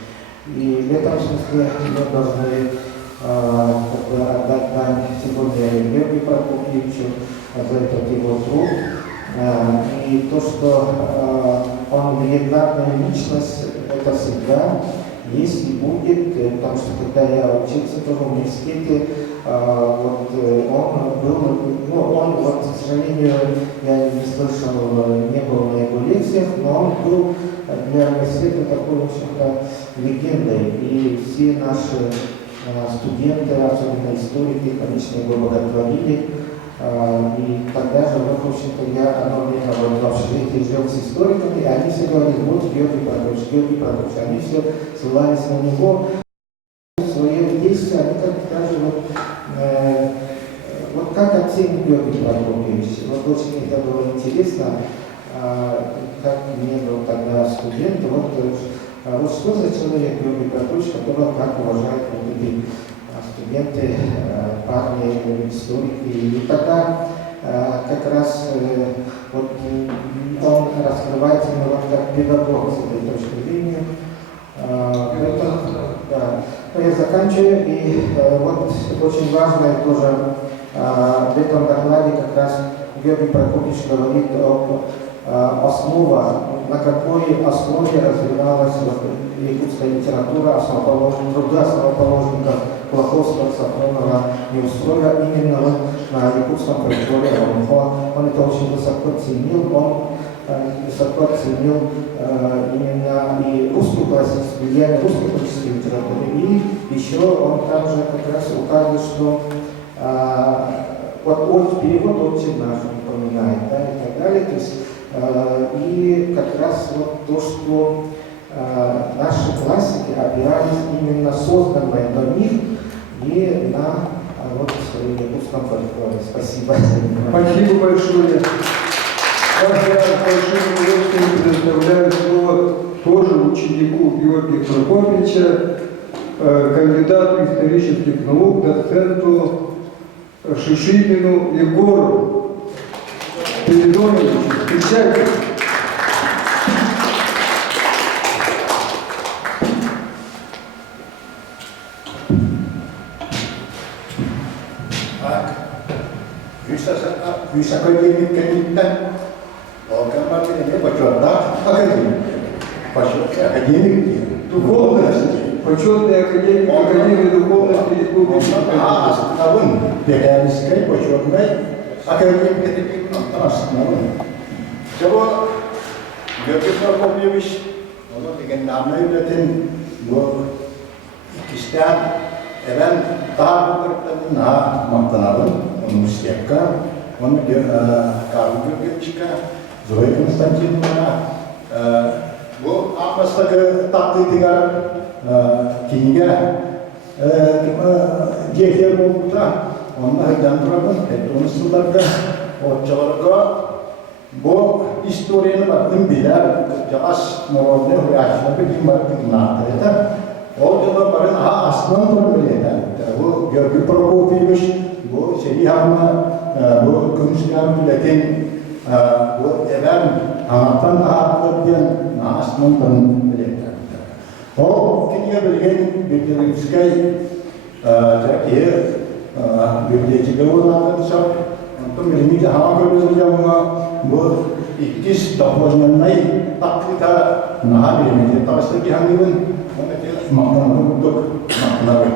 И в этом смысле мы должны отдать дань сегодня Георгию Прокопьевичу за этот его труд. И то, что он легендарная личность, это всегда есть и будет, потому что когда я учился тоже в университете, вот, он был, ну, он, вот, к сожалению, я не слышал, не был на его лекциях, но он был для университета такой, в общем-то, легендой. И все наши студенты, особенно историки, конечно, его боготворили. И тогда же, вот, в общем-то, я одно время в общежитии жил с историками, и они все говорили, вот Георгий Прокопьевич, Георгий Прокопьевич. Они все ссылались на него. Свои действия, они как-то даже вот как оценит Георгий Прокопьевич. Вот очень это было интересно, как мне был тогда студент, вот что за человек Георгий Прокопьевич, которого как уважают вот эти студенты, парни, историки. И тогда как раз вот, он раскрывается именно вот как педагог с этой точки зрения. Поэтому, да. Но я заканчиваю, и вот очень важное тоже в этом докладе как раз Георгий Прокопьевич говорит об основах, на какой основе развивалась якутская литература, труды основоположников Кулаковского, Сафронова, Неустроя, именно вот на якутском фольклоре Ромхо. Он это очень высоко ценил, именно и русскую классическую, влияние русской классической литературы. И еще он также как раз указывает, что от перевод от наш упоминает, да, и так далее. То есть, и как раз вот то, что наши классики опирались именно созданное до них и на вот якутском фольклоре. Спасибо. Спасибо большое. Также я с большим удовольствием предоставляю слово тоже ученику Георгия Прокопьевича, кандидату исторических наук, доценту Шишигину Егору Спиридоновичу. Встречайте. Bisa akademik Волгам Академия, почетная академия. Почетная академия. Духовность, почетный академик Академии духовности Республики. Остановлен. Пекаринской почетной академии остановлен. Всего Георгий Прокопьевич, он dengan nama itu Kisah event tahap tertentu maknanya manusiakan, он Георгиевичка, Зоя Константиновна, bu aslında tatlı diğer kiniga gehir bulda onlar dandırabın etronuslarga orçalarga bu historianı bakın biler jaas normalde hüyasına bir kim bakın nahtayda o da barın ha aslan durumuyla bu Gheorghe Prokopieviç bu şerihama bu kümsügan milletin bu evren anlatan ağırlıkların aslan durumuyla o kiniye bilgen bildirişkay Türkiye bildirişkay olanlar ise untuk milimizde hava görüyoruz bu ikis toplumlarına taklita naha bilimizde tavsiye hangimin maknanya untuk maknawi.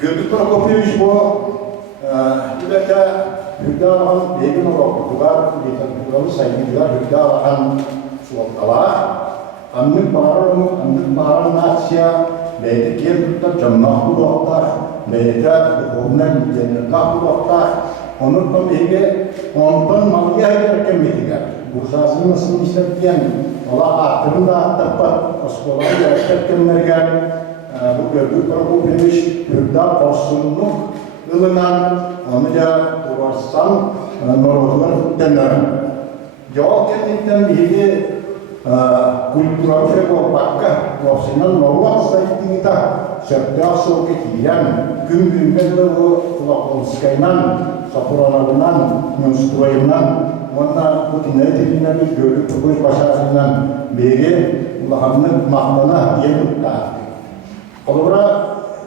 Gheorghe Prokopieviç bu juga hüdalan bagi orang Portugal kita kalau saya juga hüdalan suakalah Anlık bağırın Asya, belki kendikten cannah bulaklar, belki hurnen cennetlah bulaklar, ondan beri ondan maliye ederken mitigar. Bu sazın nasıl isterken, Allah aklında tepat, sekolahı ederken mergen, bu Gheorghe Prokopieviç, hüda korsunluk, ılınan, onu da uğraşsan, normalar denir. Jauh kendikten beri kultural sekolah wasinan luas dari kita serta sokekian gembira lo lakonskainan sapurananan nyustruainan mana putinai dina di Gheorghe Prokopieviç pasarinan bege lahanna maknana yemutta kolora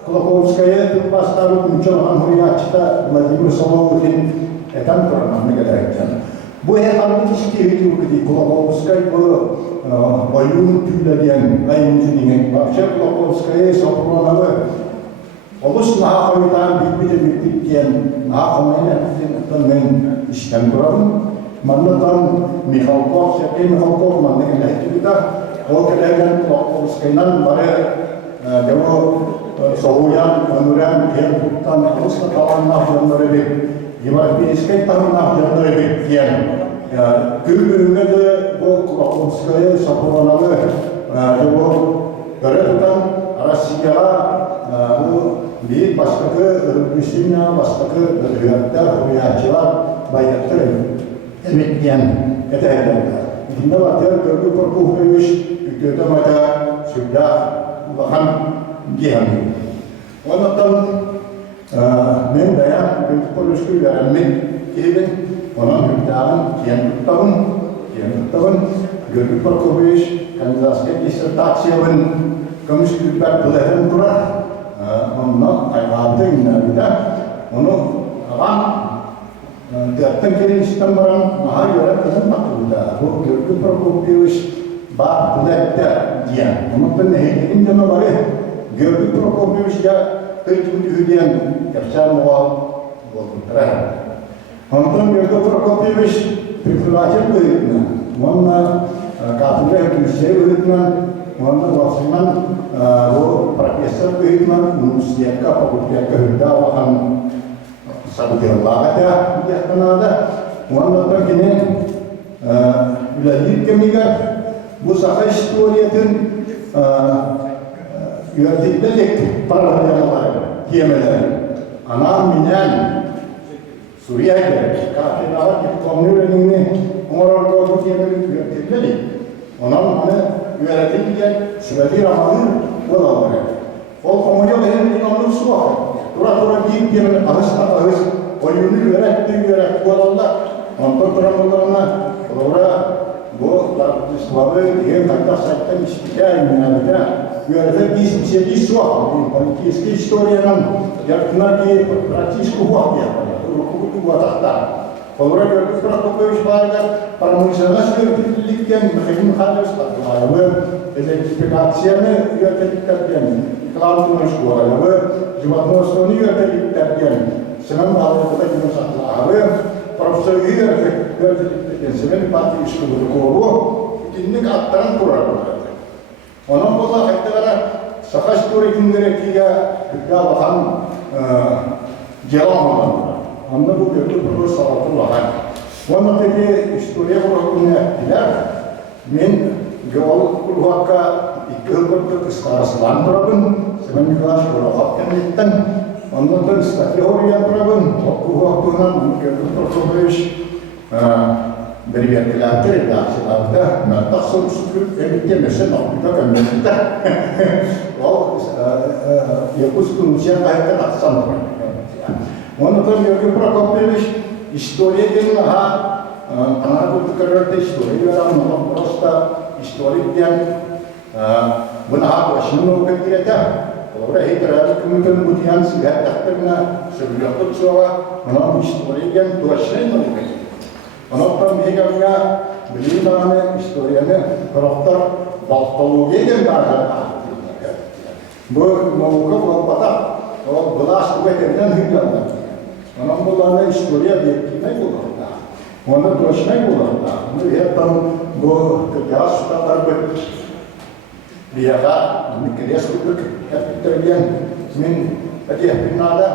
Kolokovskaya pas taruh muncul hanhuya cita Vladimir Solovyovin etan pernah megadarkan bu hal itu itu di Kolokovskaya bu oyun tüyleyen ayın cüdingen bahçe Kolokovskaya sapuranalı olus naha koyutan birbirine naha koyutan ben işten duralım manatan Mikhalkov siapa Mikhalkov mana itu kita o kedatangan Kolokovskaya'nın bare jauh Sohuyan, Manuran, dia bukan terus kawan nafjanları bir gimana biskek tahun nafjanları bir kian. Gülbüründe de bu Kolokovskaya sapuranalı bu görevinden Rusya bu bir başkaki Rusya'nın başkaki hüyatçılar bayatır emekleyen ederler. Dinle vaktiler Gheorghe Prokopieviç hükümetimde sudah bahan gihani. Ondan men dayan bir polisi vermek gibi onun hükümetin kian tahun Gheorghe Prokopieviç kandidatlık disertasiyawan komisyubat belasan kurang onun ayatın nabida onu akan datang kiri sistem barang mahal yaran dengan makluda bu Gheorghe Prokopieviç bah belajar dia onun penehidin jama bare Gheorghe Prokopieviç ya terjun kerja mual terakhir. Ondan Gheorghe Prokopieviç belajar begitu, mana kafilah Rusia begitu, mana wasiman bu profesor begitu, manusia kapal kehendak Sabdırlağıda yapınada ondan yine üledik kemiğer bu saha historiyetin yönetikleri paradigmalar diyemeler. Ana minen Suriye'de kafilalar komünlerini onlara doğru diyemeler yönetikleri. Onun yönetilgen sürekli Ramazan olanlar. O konuya benim inanılmaz su var. Tura deyip yemin ağız oyunu yönetti olanlar. Ondan taraflarına oraya bu tartışmaları diye hatta sayıdan işbirliği minarede yönetim bir şey su var. Politik historianın yakınlar diye pratik kuvat ya. Kuvat kuvatlar. Sonra gördük Frankfurt varlar. Para manusialar yönetilirken hem halde var. Elektrifikasyonu yönetilirken Kalabulan sekolah, Jumat yönetilirken senang halde yönetilirken Profesör yönetilirken senin parti işleri koru dinlik aktaran kurarlar. Onun bu da hatta sakaş turizmleri kiga kita bahan jalan olan. Anda bu götür terus satu lahan. Onun teki historia kurangnya tidak. Min gol keluarga ikut ke selan berapun sebenarnya berapa kan Ondan istiqlal oraya bırakın, vakıflardan mümkün profesörüş beriyatlar da mentasıl sürüp elbette mesela bir kadar o yapıs konuşan kayıtlar aksan ondan yönü bırakabilir historia gelin ha ana kurtarır da historia yaran prosta historikten benar başını okuyacak. Orang itu kemudian sudah takdirnya sebelum kecuali orang historian tuasnya mungkin. Orang mereka beli mana historiannya karakter baktologi yang ada. Bu mau kata belas dua terden hidup. Orang bulan historia dia kita bulan. Orang tuasnya bulan. Melihat bu kerja sudah terbit. Dia kerja sudah terbian min dia pinada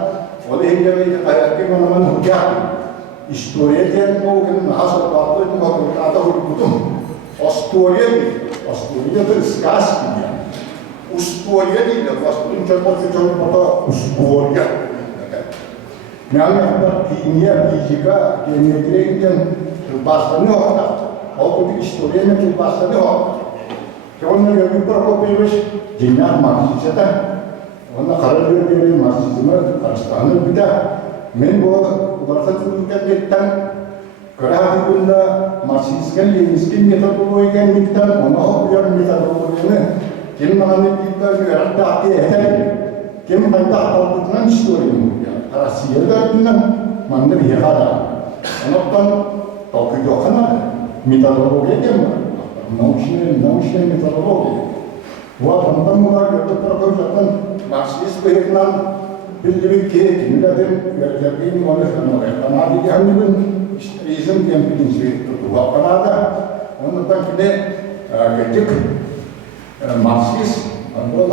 oleh yang kayak mana hujan historia dia mungkin asal waktu itu mau atau betul historia berskas dia historia dia waktu coba historia namanya kimia fisika geometri yang bahasanya apa kalau historianya bahasanya apa Kalau yang berkompilasi jinak marxisme, orang kalau dia marxisme Aristana beda, menbo bahasa Turkiye kita kerana kita marxisme Leninski metodologi kan kita, orang yang metodologinya, kemana kita ada ada, kemana ada bukan histori Karena siapa kita mana dia ada, orang kan tahu juga metodologi dia. Научная методология. Вот он там говорит, это продолжает марксист перекнан билдирки, миллиардер вердерки может говорить. Там ади хамнибин историзм тем принципе тут Канада. Он там где гетик марксист, он вот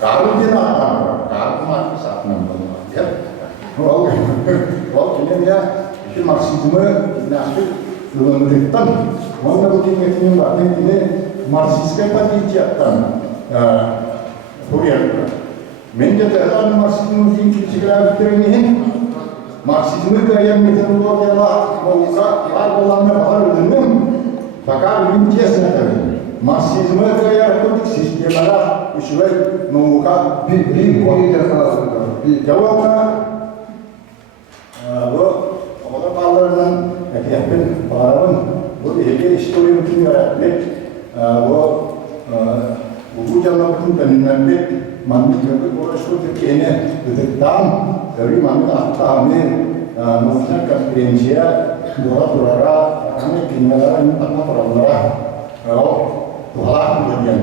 Карл Динатор, Карл Маркс атынан болған. Ол кенен марксизмі наши Лондондықтан, онда бұл кеңетінің бардың кені марксистская позицияттан көрерді. Мен де тәғдан марксизмнің кейін кешігіләбіттерінен марксизмі кәйен методологиялар болуға бар боланына бағар өділмем, бағар үйін тесін әтәбін. Марксизмі кәйен көтік системалар үшілей науға жауабына Orang Palembang, yang Palembang, boleh jadi histori mungkin ada, buku jangan pun penindakan, mandi juga boleh seperti kene, detektan dari mana kami mungkin konferensia, dora, kami tinggal ini tanpa perantara, kalau tuhan kemudian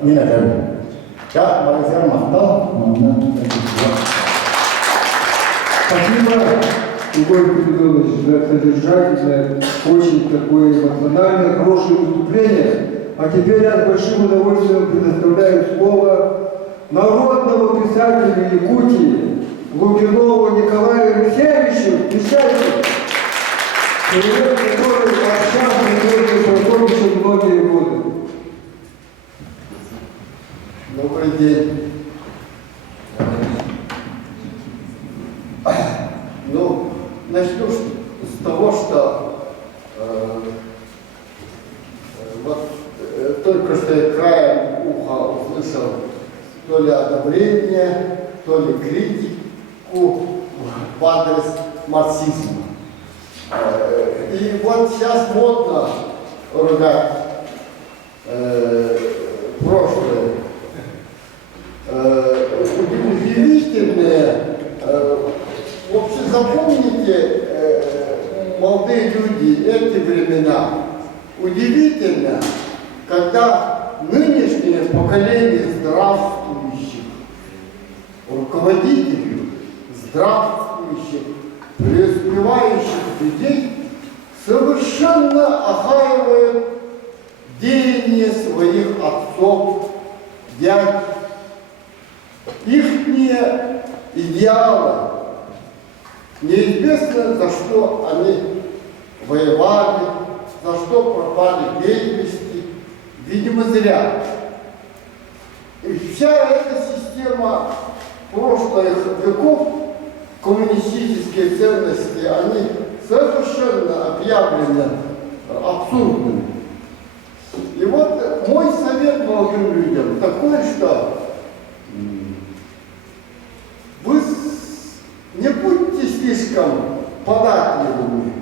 minat ya, Malaysia mahal, mana Спасибо, Егор Петрович, за содержательное, очень такое эмоциональное, хорошее выступление. А теперь я с большим удовольствием предоставляю слово народного писателя Якутии Лукинову Николаю Алексеевичу, писателю, человек, который общался с Прокопичем многие годы. Добрый день. Ну, начну с того, что только что я краем уха услышал то ли одобрение, то ли критику в адрес марксизма. И вот сейчас модно ругать прошлое. Удивительное. Вообще запомните, молодые люди, эти времена. Удивительно, когда нынешнее поколение здравствующих руководителей, здравствующих, преуспевающих людей совершенно охаивает деяния своих отцов, дядь, ихние идеалы. Неизвестно, за что они воевали, за что пропали без вести, видимо, зря. И вся эта система прошлых веков, коммунистические ценности, они совершенно объявлены абсурдными. И вот мой совет молодым людям такой, что вы не будьте слишком податливыми.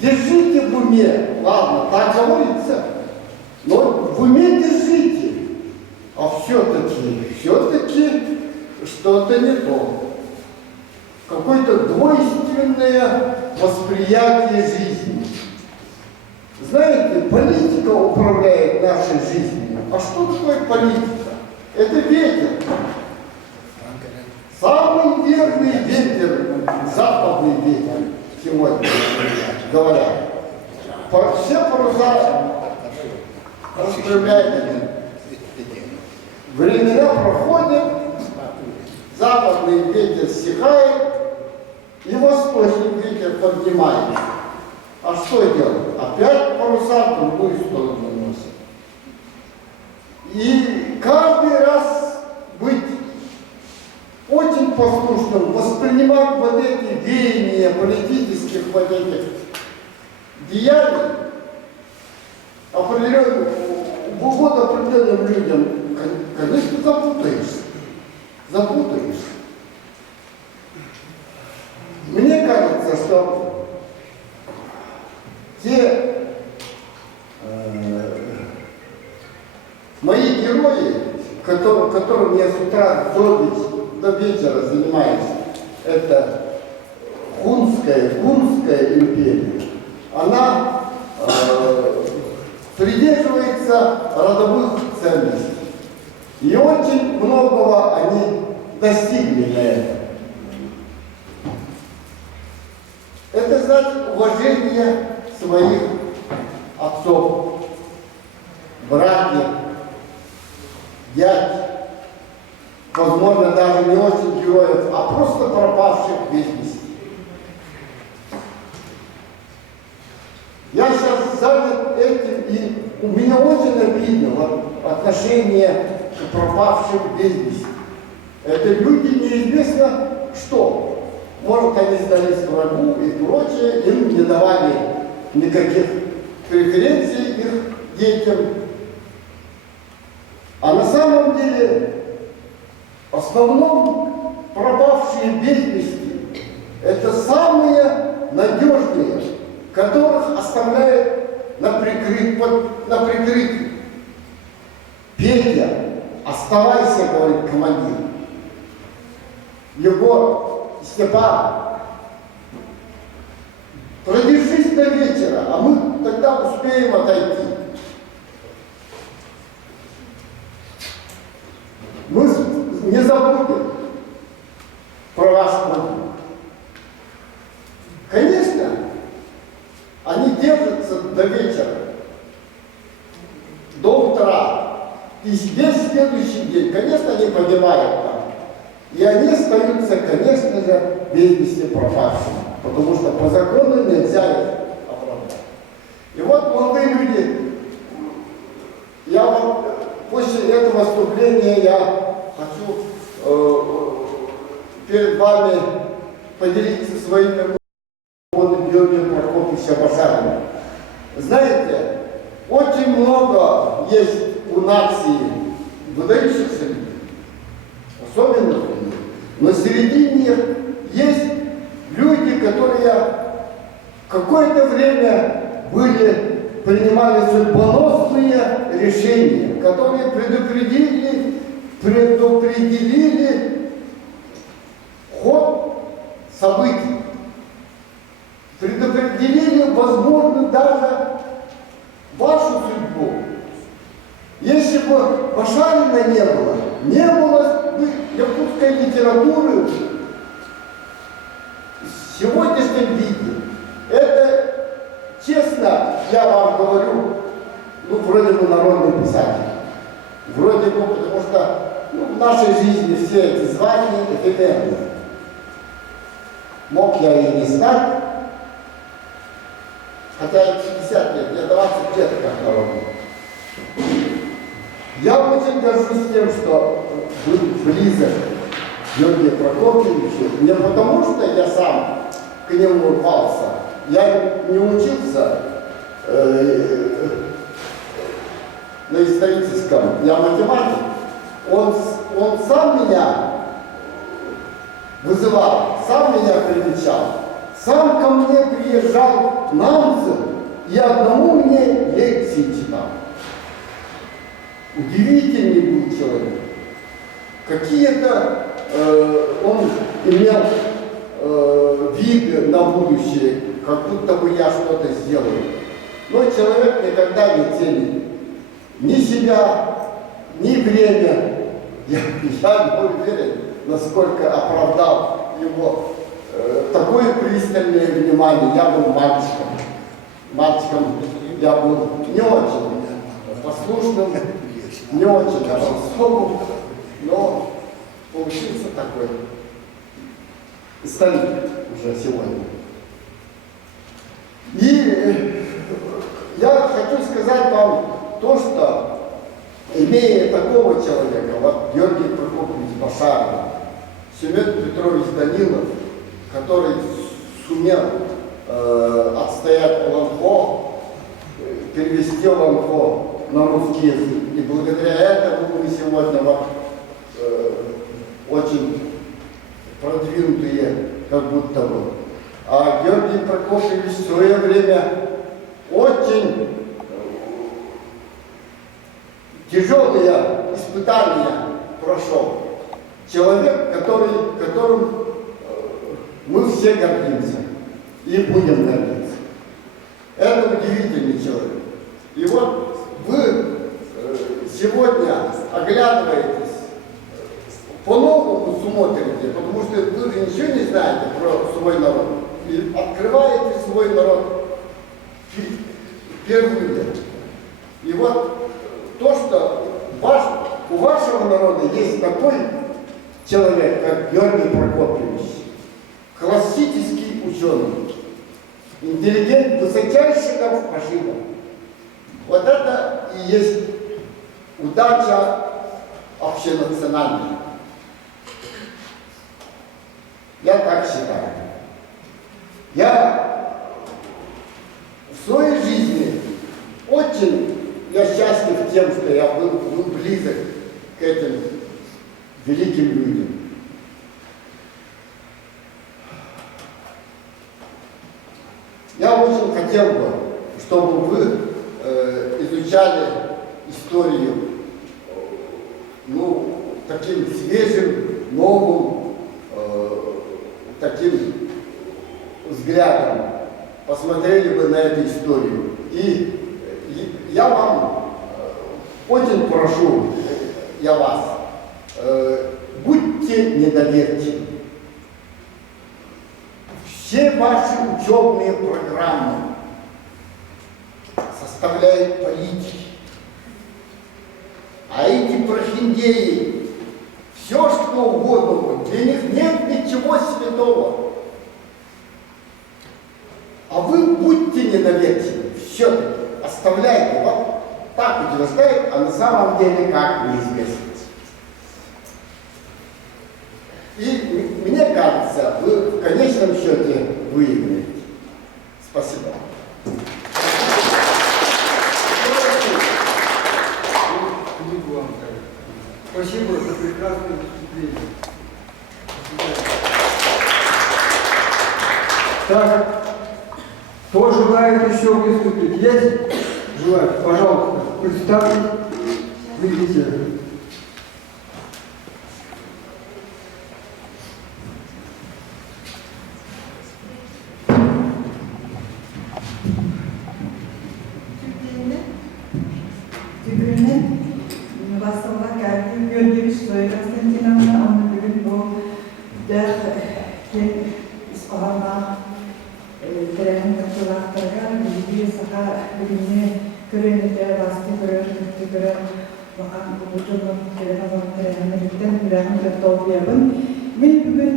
Держите в уме, ладно, так говорится, но в уме держите. А все-таки что-то не то. Какое-то двойственное восприятие жизни. Знаете, политика управляет нашей жизнью. А что такое политика? Это ветер. Самый верный ветер, западный ветер сегодня, говорят. Все паруса распрямляют. Времена проходят, западный ветер стихает, и восточный ветер поднимается. А что делать? Опять паруса в другую сторону носят. И каждый раз быть очень послушным, воспринимать вот эти веяния политических вот этих деяний определенным, в угоду определенным людям, конечно, запутаешься. Мне кажется, что те мои герои, которым я с утра до вечера занимаюсь, это Гунская империя, она придерживается родовых ценностей. И очень многого они достигли на это. Это значит уважение своих отцов, братьев, дядь, возможно, даже не очень героев, а просто пропавших без вести. Я сейчас занят этим, и у меня очень обидно вот, отношение к пропавшим без вести. Это люди неизвестно что. Может, они сдались врагу и прочее, им не давали никаких преференций их детям. А на самом деле, в основном, пропавшие без вести – это самые надежные, которых оставляют на прикрытии. Петя, оставайся, говорит командир. Егор, Степан, продержись до вечера, а мы тогда успеем отойти. Мы не забудем про ваш подвиг. Конечно, они держатся до вечера, до утра. И здесь следующий день, конечно, они погибают там. И они остаются, конечно же, без вести пропавшими, потому что по закону нельзя их оправдать. И вот, молодые люди, я вам после этого выступления я хочу перед вами поделиться своими мыслями Георгия Прокопьевича Башарина. Знаете, очень много есть у нации выдающихся людей, особенно людей, но среди них есть люди, которые какое-то время принимали судьбоносные решения, которые предопределили ход событий, предопределили, возможно, даже вашу судьбу. Если бы Башарина не было бы якутской литературы в сегодняшнем виде. Это, честно, я вам говорю, вроде бы народный писатель. Вроде бы, потому что в нашей жизни все эти звания эфемерны. Мог я и не знать, хотя я 50 лет, я 20 лет как народный. Я очень горжусь тем, что был близок к Георгию Прокопьевичу, не потому что я сам к нему рвался, я не учился на историческом, я математик, он сам меня вызывал, сам меня привечал, сам ко мне приезжал Намцев и одному мне лекции читал. Удивительный был человек. Какие-то он имел виды на будущее, как будто бы я что-то сделаю. Но человек никогда не ценит ни себя, ни время. Я не уверен, насколько оправдал его такое пристальное внимание. Я был мальчиком. Мальчиком я был не очень послушным, не очень особым, но получился такой старик уже сегодня. И я хочу сказать вам то, что имея такого человека, вот Георгий Прокопьевич Башарин, Семен Петрович Данилов, который сумел отстоять Ланхо, перевести Ланхо на русский язык. И благодаря этому мы сегодня очень продвинутые, как будто бы. А Георгий Прокопьевич в свое время очень тяжелые испытания прошел. Человек, которым мы все гордимся и будем гордиться. Это удивительный человек. И вот вы сегодня оглядываетесь, по-новому смотрите, потому что вы же ничего не знаете про свой народ. И открываете свой народ впервые. И вот то, что у вашего народа есть такой человек, как Георгий Прокопьевич, классический ученый, интеллигент высочайшего пошиба. Вот это и есть удача общенациональная. Я так считаю. Я в своей жизни я счастлив тем, что я был близок к этим великим людям. Я очень хотел бы, чтобы вы изучали историю таким свежим, новым, таким взглядом, посмотрели бы на эту историю. И я вам очень прошу, я вас, будьте недоверчивы. Все ваши учебные программы составляют политики. А эти прохиндеи, все что угодно, для них нет ничего святого. А вы будьте недоверчивы, все-таки оставляйте, вот так утверждает, а на самом деле как неизвестно. И мне кажется, вы в конечном счете выиграете. Спасибо. Спасибо за прекрасное выступление. Так, кто желает еще выступить? Есть? Желает? Пожалуйста, представьте, выйдите. Мен бүгін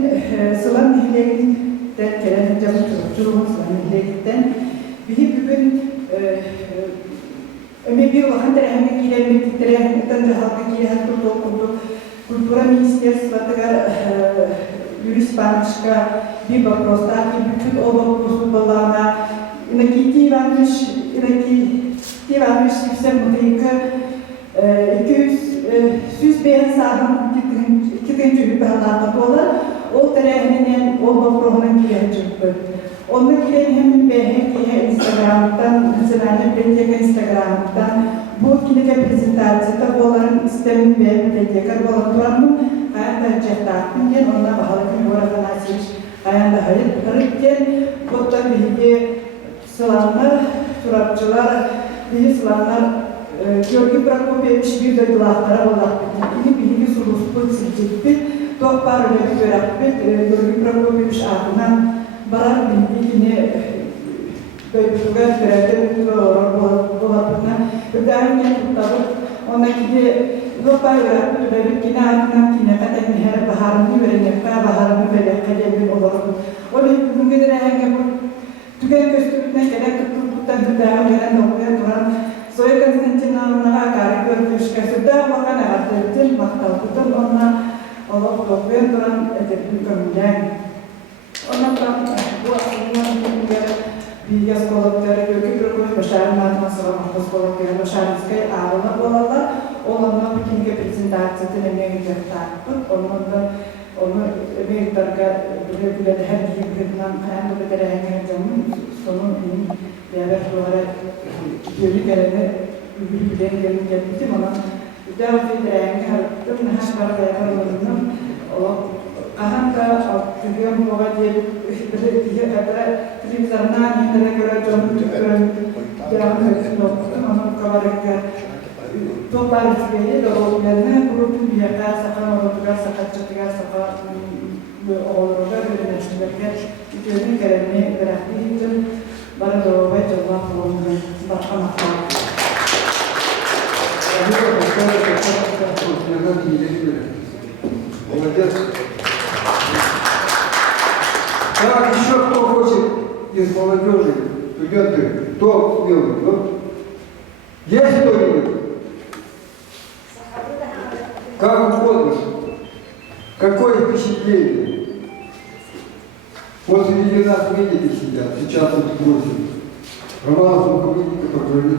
сылан нехлегіттен келен жұрғын сылан нехлегіттен бейі бүгін өме бір оған тәрәхіне келемек тәрәхінеттен жағалға келен тұрды культура министерствотығар Юрис Панышка bir вопроста, и bütün o вопросы балана Иннокентий Иванович Севсем Мутейка 200 бейін сағын кетін жүріп бағалағы болар, ол тәрәхінен ол вопросынан келен жүріп. Оны келен hem бәйін кейе Instagram'dan, Национальный библиотека Instagram'dan bu кинеге презентацияда боларын істемін бәйін библиотекар боларын тұранмын, қайында жақтақтың кен, онына бағалы күн Ораған Асевич қайында ғырыттен, бұттан бейге сыланлар, тұрапчылар, бейге сыланлар Георгий Прокопьевич bir döydülaqlara olaq bitti. Bilgi sulusu silcekti. Toqbar öyle görəkbet. Георгий Прокопьевич adından barar bilgi yine döydülüqə verədə olabına. Ödəyin yen tutabır. Ona gidi toqbar görəkbet ödəbit yine adından yine qətəmin hər baharını verənəkbə, baharını verəkədəmin olarım. O bugün gedərə hənge bu tügən köstürütdən gələk tutuluktan hüdəğin verən doğuya duran Zoya Konstantinovnaga qarşı görüşkəsində vaxan əvəzlərin maqtaldıqdan ona olaq doğuyan duran edəbin kömülən. Ondan bu aslında bir yaz kolakları Gölge Prokopyev Başarın Atmasıva Mahmuz kolakları Başarınskaya ağırlar olarlar. Onunla bütünge prezentasyasını emeğiyle tarttık. Onu emeğilerge gülebiledi her giyibinden kayandı bedərəyən canım sonu beraber olarak Gölü gelene bilen gelin gelmiştim ona devam ederek harfın haşbar yaparlarının o kahanda tüyüm boğa diye bir kadar televizyon yine göre canım tükürüm devam etsin okudum ama kabarıklar toplar içinde de olanlar grubun bir yakar sakal oldular sakat çıktılar sakal oldular böyle düşünürken Gölü gelene bıraktığı için bana da o vecih Allah olunca başka makam. Молодец. Так, еще кто хочет из молодежи, студенты, кто смелый? Ну? Есть кто-нибудь? Как угодно. Какое впечатление? Вот среди нас видите сидят, сейчас вот спросим. Романов руководитель, который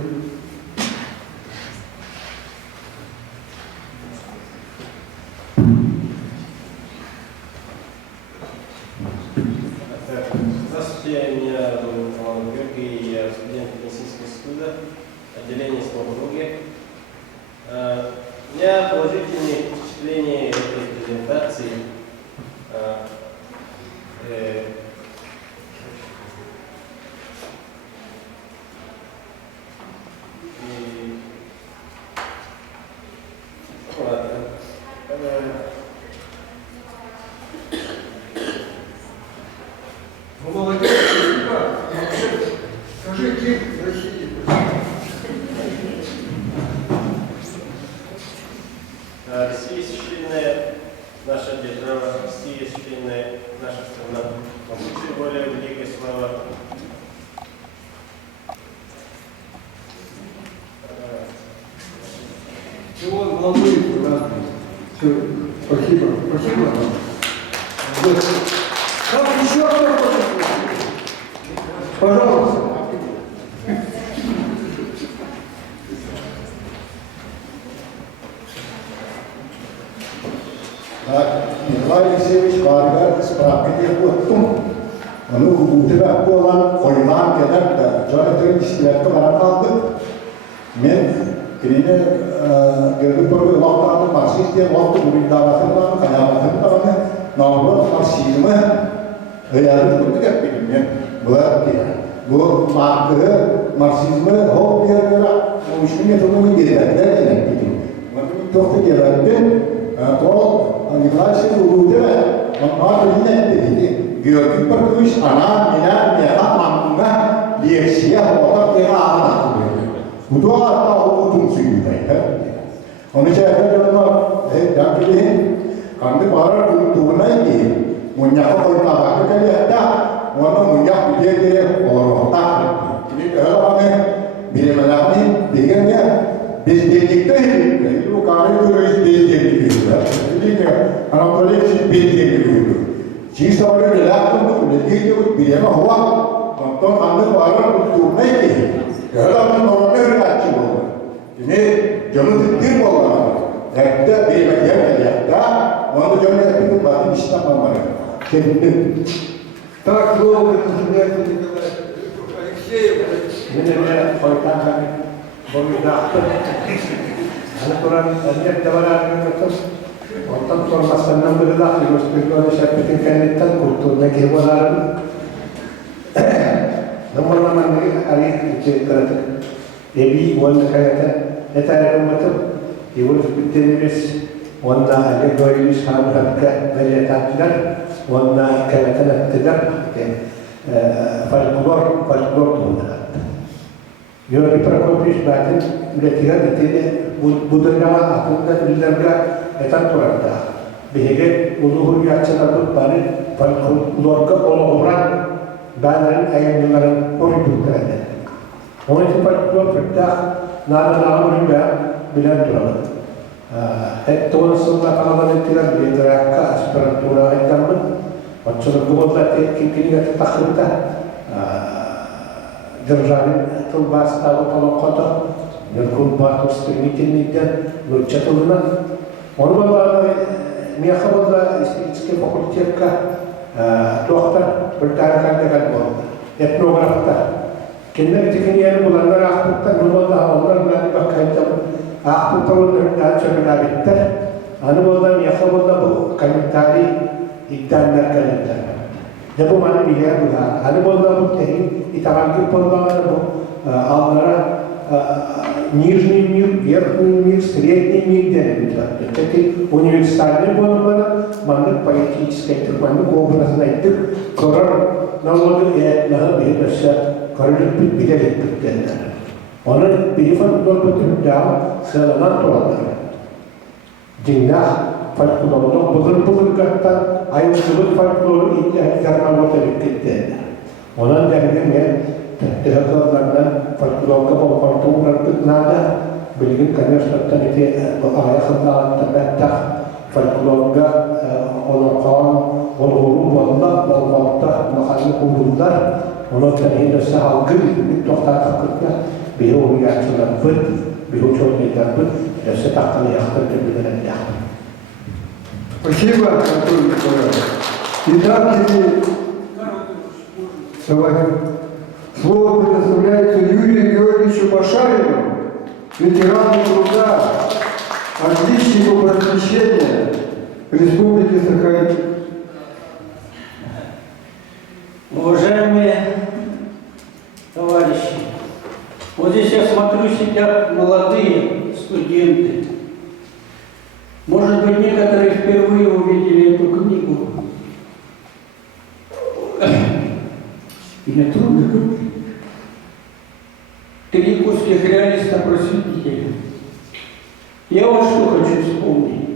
Здравствуйте, меня зовут Роман Георгий, я студент медицинского института, отделение стоматологии. У меня положительные впечатления этой презентации. Ну, молодец, скажи, Ким в России. Аплодуйте, ладно. Все, спасибо. Спасибо. Вот. Так, еще кто хочет? Пожалуйста. Так, Николай Алексеевич Варга справка делает. Onu hukukta olan oylar kadar da Jonathan iştirakı var kaldı. Men kirine gördük böyle vakti Marksist diye vakti bu davatını var, kayamatını da var. Namlı Marksizmi hayalini kurduk hep benim men. Bu Marksizmi hop bir yere o işin metodunu gelirler dedim. Bunu tokta gelirdi. To Nikolay Alексеевич hukukta onlar yine dedi. Gördük bakış ana minar merah mampunga diyeksiye ortak bir ağına kuruyor. Bu da hatta hukutum suyundaydı. Onun için yang pilih kami para tunai di munyaka kota bakal kali ada mana munyak dia orang tak. Ini kalau kami bila malam ni dengannya bisdekte itu kami tu bisdekte. Jadi anak polis bisdekte. चीज और इलाज तो लगी जो बिना हुआ तो हमने बाहर कुछ नहीं की कहला हम नॉर्मल में अच्छी बोल इन्हें जरूर दिन बोला एक बिना क्या किया वहाँ तो जरूर है तो बात निश्चित मामला है Так долго называется Николай Алексеев. Меня поэтапно бомбардировали. Она туран нет товара Ondan sormasından beri dahi gösteriyor şirketin kendinden kurtulduğuna kebaların numaramanları arayıp kırdık. Ebi onda kayata etarım batıp yavuz bittiğimiz onda ali doymuş hamdaka böyle tatlılar onda kayata tatlılar folklor tuğla. Yöre Prokopyevich batin ületiga ditide bu döneme aklında bildirga etan turanda. Behege uluhur yaşçılarlık bari folklorga oluğuran bağların ayınlıların koruyduğundan. Onun için folklor fırtah nağın bilen duralım. Hep doğrusunda kaladan ettiler bir drakka aspirantura ettamın. Onçılık gubodla kimkiniga takırda держали това стало колокото, неркумбато стремителните, върчателна. Онова мяха в историческия факултетка доктор Бертара Кандеган етнографта. Кеннер тикиниен буландар ахпутта нумада ондар нани бакайта ахпутта ондар чаминабиттер. Анувада мяха в комментарий иддандар калентар. Jabo mana biar bukan, ada bola putih, itarangi bola ada almara нижний мир, верхний мир, средний мир, где это универсальный бола mana поэтическая, mana образная, корор налоги это бедося, корор бедели бедели. Onun bir betul dah selamat tuan. Jinah folklorda bugün kattan aynı folkloru karma motivette. Onun dergine tehlikkarlardan folklorga bağlantılar tutnada bilgin kanırsattan ite ayaklar tabatta folklorga olaqan olğuru valla balvalta mahalli qullar onun tanıyla sağlıklı bir tohta takıtla bir o yaşlar bir o çok nedir ya setaklı yakın bilen ya. Спасибо, Анатолий Николаевич. Итак, слово предоставляется Юрию Георгиевичу Башарину, ветерану труда, отличнику просвещения Республики Сахалин. Уважаемые товарищи, вот здесь я смотрю, сидят молодые студенты. Может быть, некоторые впервые увидели эту книгу. И мне трудно говорить. Три куских реалиста-просветителя. Я вот что хочу вспомнить.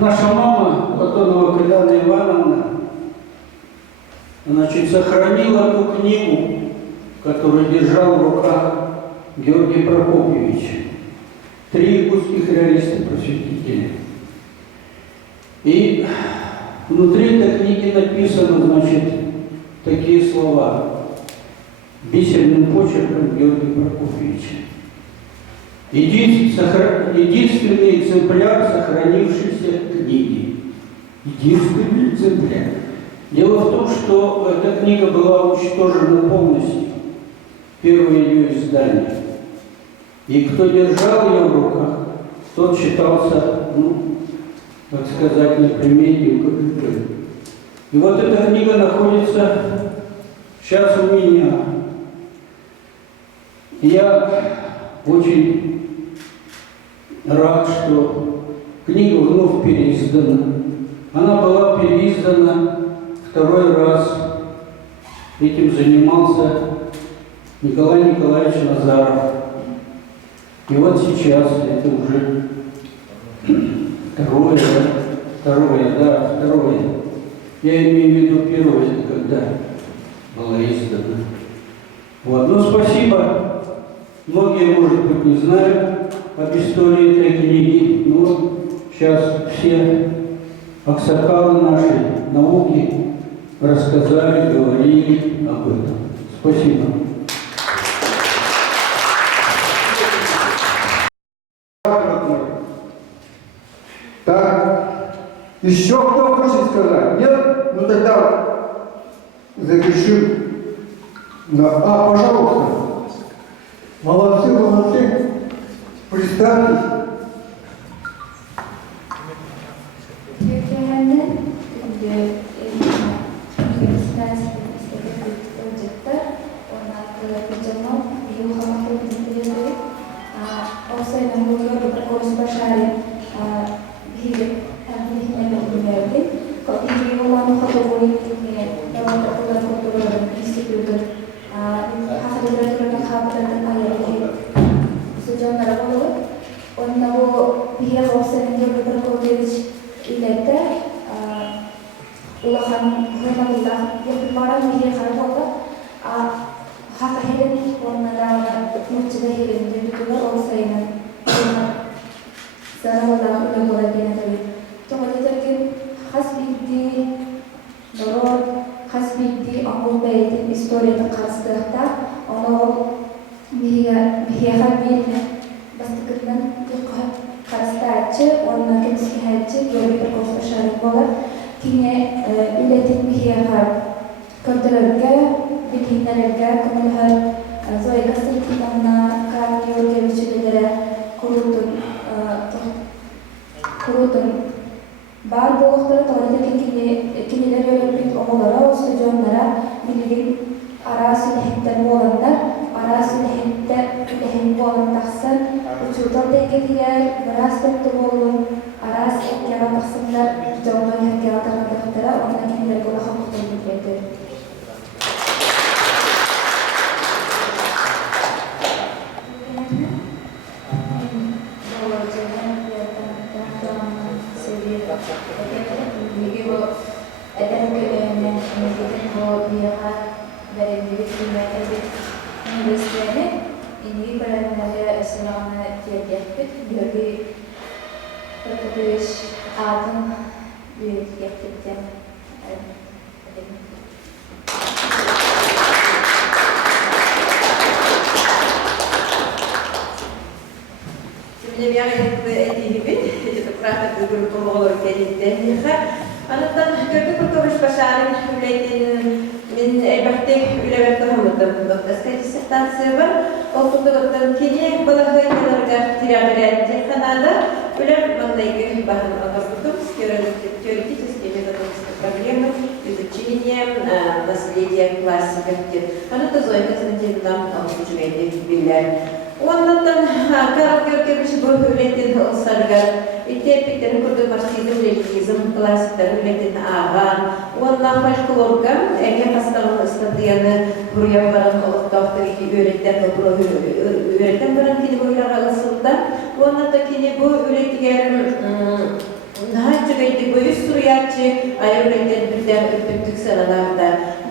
Наша мама, Платонова Каляна Ивановна, значит, сохранила ту книгу, которую держал в руках Георгий Прокопьевич. 3 якутских реалиста-просветителя. И внутри этой книги написано, значит, такие слова бисерным почерком Георгия Прокофьевича. Единственный экземпляр сохранившейся книги. Единственный экземпляр. Дело в том, что эта книга была уничтожена полностью. Первое ее издание. И кто держал ее в руках, тот считался, ну, так сказать, неприметным КГБ. И вот эта книга находится сейчас у меня. И я очень рад, что книга вновь переиздана. Она была переиздана второй раз. Этим занимался Николай Николаевич Назаров. И вот сейчас это уже второе. Я имею в виду первое, когда была издана. Вот. Ну, спасибо. Многие, может быть, не знают об истории этой книги, но сейчас все аксакалы нашей науки рассказали, говорили об этом. Спасибо. Так, еще кто хочет сказать? Нет? Ну тогда запишем. Пожалуйста. Молодцы. Представьтесь.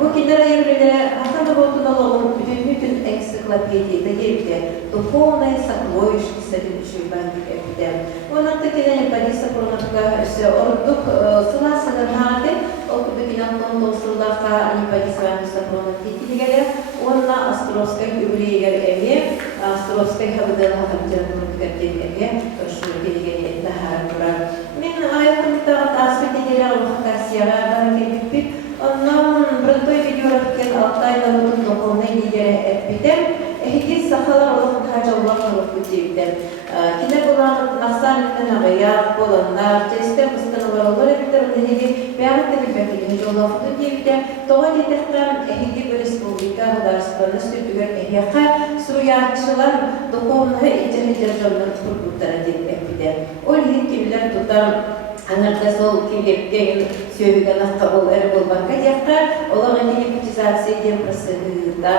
Bu kinlere yürüyle Hasan Babot'un oğlum bütün eksik энциклопедии, это духовное сокровище содержащее банки. Он оттакине Бориса Пронатка ордук села Сагарнаты, окудыкинан тонтон сыллака не Бориса Пронатки тилигере, он на Островской юбилеер эме, Островской хабдела хабдела эме, прошу тилигере дахар. Мен аятымта таспетигере алхакасияра баракетиппит, оннан бронтой видеорахкен алтай народун духовный лидере эпидем, эхидис сахалар олох хажаллах олох күтейден. Кине булан насалиттен агаяк боланнар, тесте мыстанылар олар эпидер, онеги бәғытты билбәкелен жоллах күтейден, тоға кетектен эхиди бір республика государственны сүртігер эхияқа суруячылар духовный итерлер жоллар құрбуттара деп эпидем. Ол ет кемілер тұтам Анарда сол келепкен сөйген аққабыл әрі болбанға дияқта, олағын демократизация дем процедурда,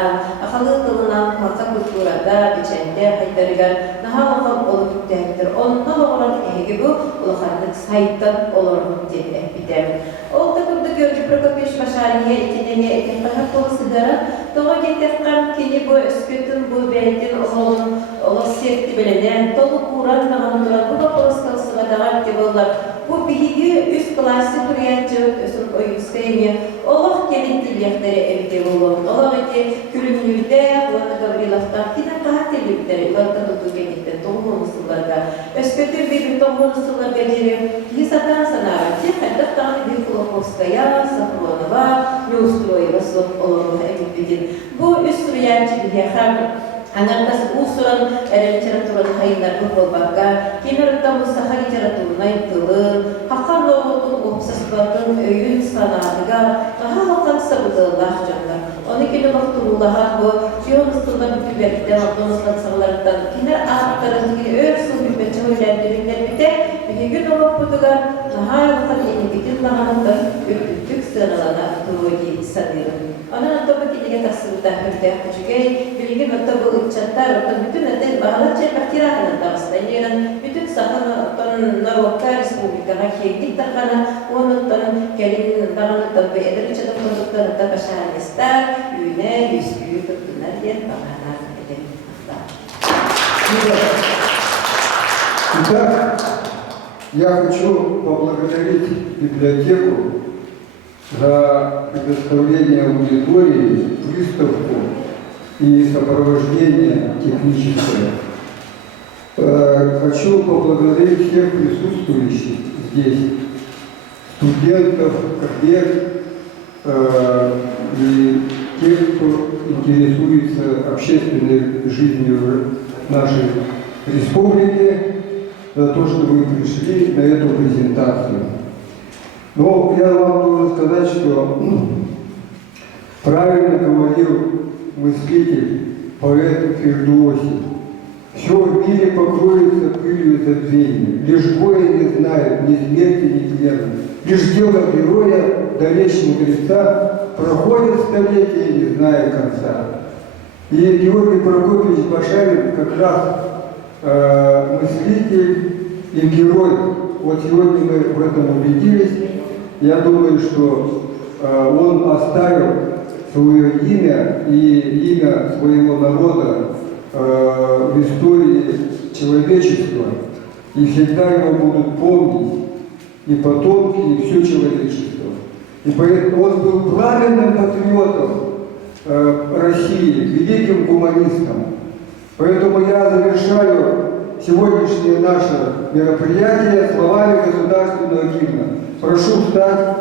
ақалы тылынан маққа культурада, беченде, қайтарыгар, нағалыққа олық түттәктір. Онына оғыран әйгі бұл, олақарлық сайттан оларғын деп әппедем. Ол да күрді Георгий Прокопьевич Башария етенеме әкен қағақ болысыдары, тоға кеттеққан кені бұл үскөтін бұл бәйден оғылын олық серті білінен, толы құран наған тұран бұл бақылысқалсыға дағап деп олар. Bu bilgi üst klası kuruyatçılık ösün oyunskayını olaq kelintiliyaktari evde olun. Olaq eti külümlüde, Ulanı Gavrilov'tan kine kahattirlikleri ulardan tutu gelitten toğunusılarga. Öskötür bir toğunusılarga gelip, lisatan sanarati, haddaftan bir Kulakovskaya, Safronova, Neustroyeva slop olunu evdedin. Bu üst kuruyatçılık yakar, Анарда усуран литератураны хайындар болбакка, кемерден мустаха литератураны айтылын, хакан логотун опсаспатын өйүн санадыга, халкан сабыдылах жандар. Оны келе вактулулахан бу, жионустундан бүтүберден, автомаслансалардан, кинер аттарын өр сыл бүбетче ойландырыңдар бите, бүгүн олоппутугар, халкан энегитин лаганында өктүк сыналана туоги садырын. Анан тобы килеге тасырда хүрдэ жүгей, билиги тобы учаттар, бүтүн этен багалача бактираханын дагыстайнерин, бүтүн саханы Народка республикага хейдик такана, онуттан келин даганы тобы эдериче докторуктан да башарыстар, үйне юскү туттунар ден багана эден. Итак, я хочу поблагодарить библиотеку за предоставление аудитории, выставку и сопровождение техническое. Хочу поблагодарить всех присутствующих здесь, студентов, коллег и тех, кто интересуется общественной жизнью нашей республики, за то, что вы пришли на эту презентацию. Но я вам должен сказать, что правильно говорил мыслитель, поэт Фердоси. Все в мире покроется пылью забвения. Лишь горе не знает ни смерти, ни тлена. Лишь дело героя, далечь мудреца, проходит столетия, не зная конца. И Георгий Прокопьевич Башарин как раз мыслитель и герой. Вот сегодня мы в этом убедились. Я думаю, что он оставил свое имя и имя своего народа в истории человечества. И всегда его будут помнить и потомки, и все человечество. И поэтому он был пламенным патриотом России, великим гуманистом. Поэтому я завершаю сегодняшнее наше мероприятие словами государственного гимна. Прошу встать.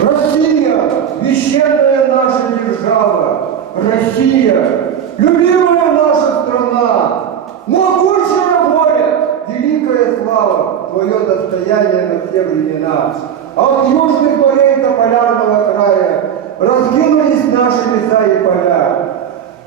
Россия, священная наша держава, Россия, любимая наша страна, могучее горе, великая слава, твое достояние на все времена. От южных морей до полярного края раскинулись наши леса и поля.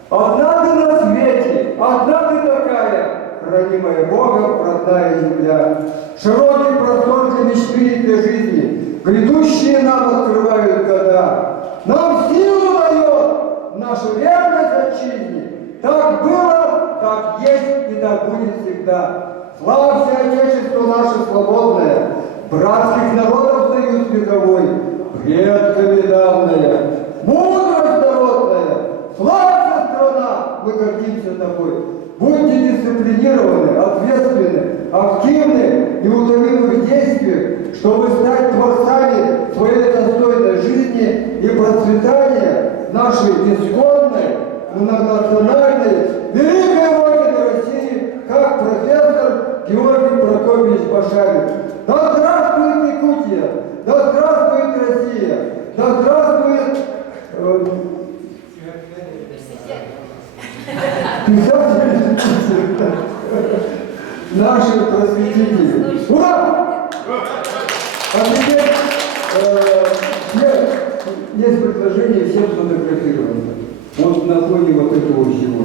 Одна ты на свете, одна ты такая, хранимая Богом родная земля. Широкий простор для мечты и для жизни, грядущие нам открывают года. Нам силу дает нашу верность отчизне. Так было, так есть и так будет всегда. Слава Отечеству наше свободное, братских народов союз вековой. неутомимых действиях, чтобы стать творцами своей достойной жизни и процветания нашей исконной, многонациональной, великой Родины России, как профессор Георгий Прокопьевич Башарин. Да здравствует Якутия! Да здравствует Россия! Да здравствует писатели, наши просветители. Ура! А теперь есть предложение всем сфотографироваться. Вот на фоне вот этого всего.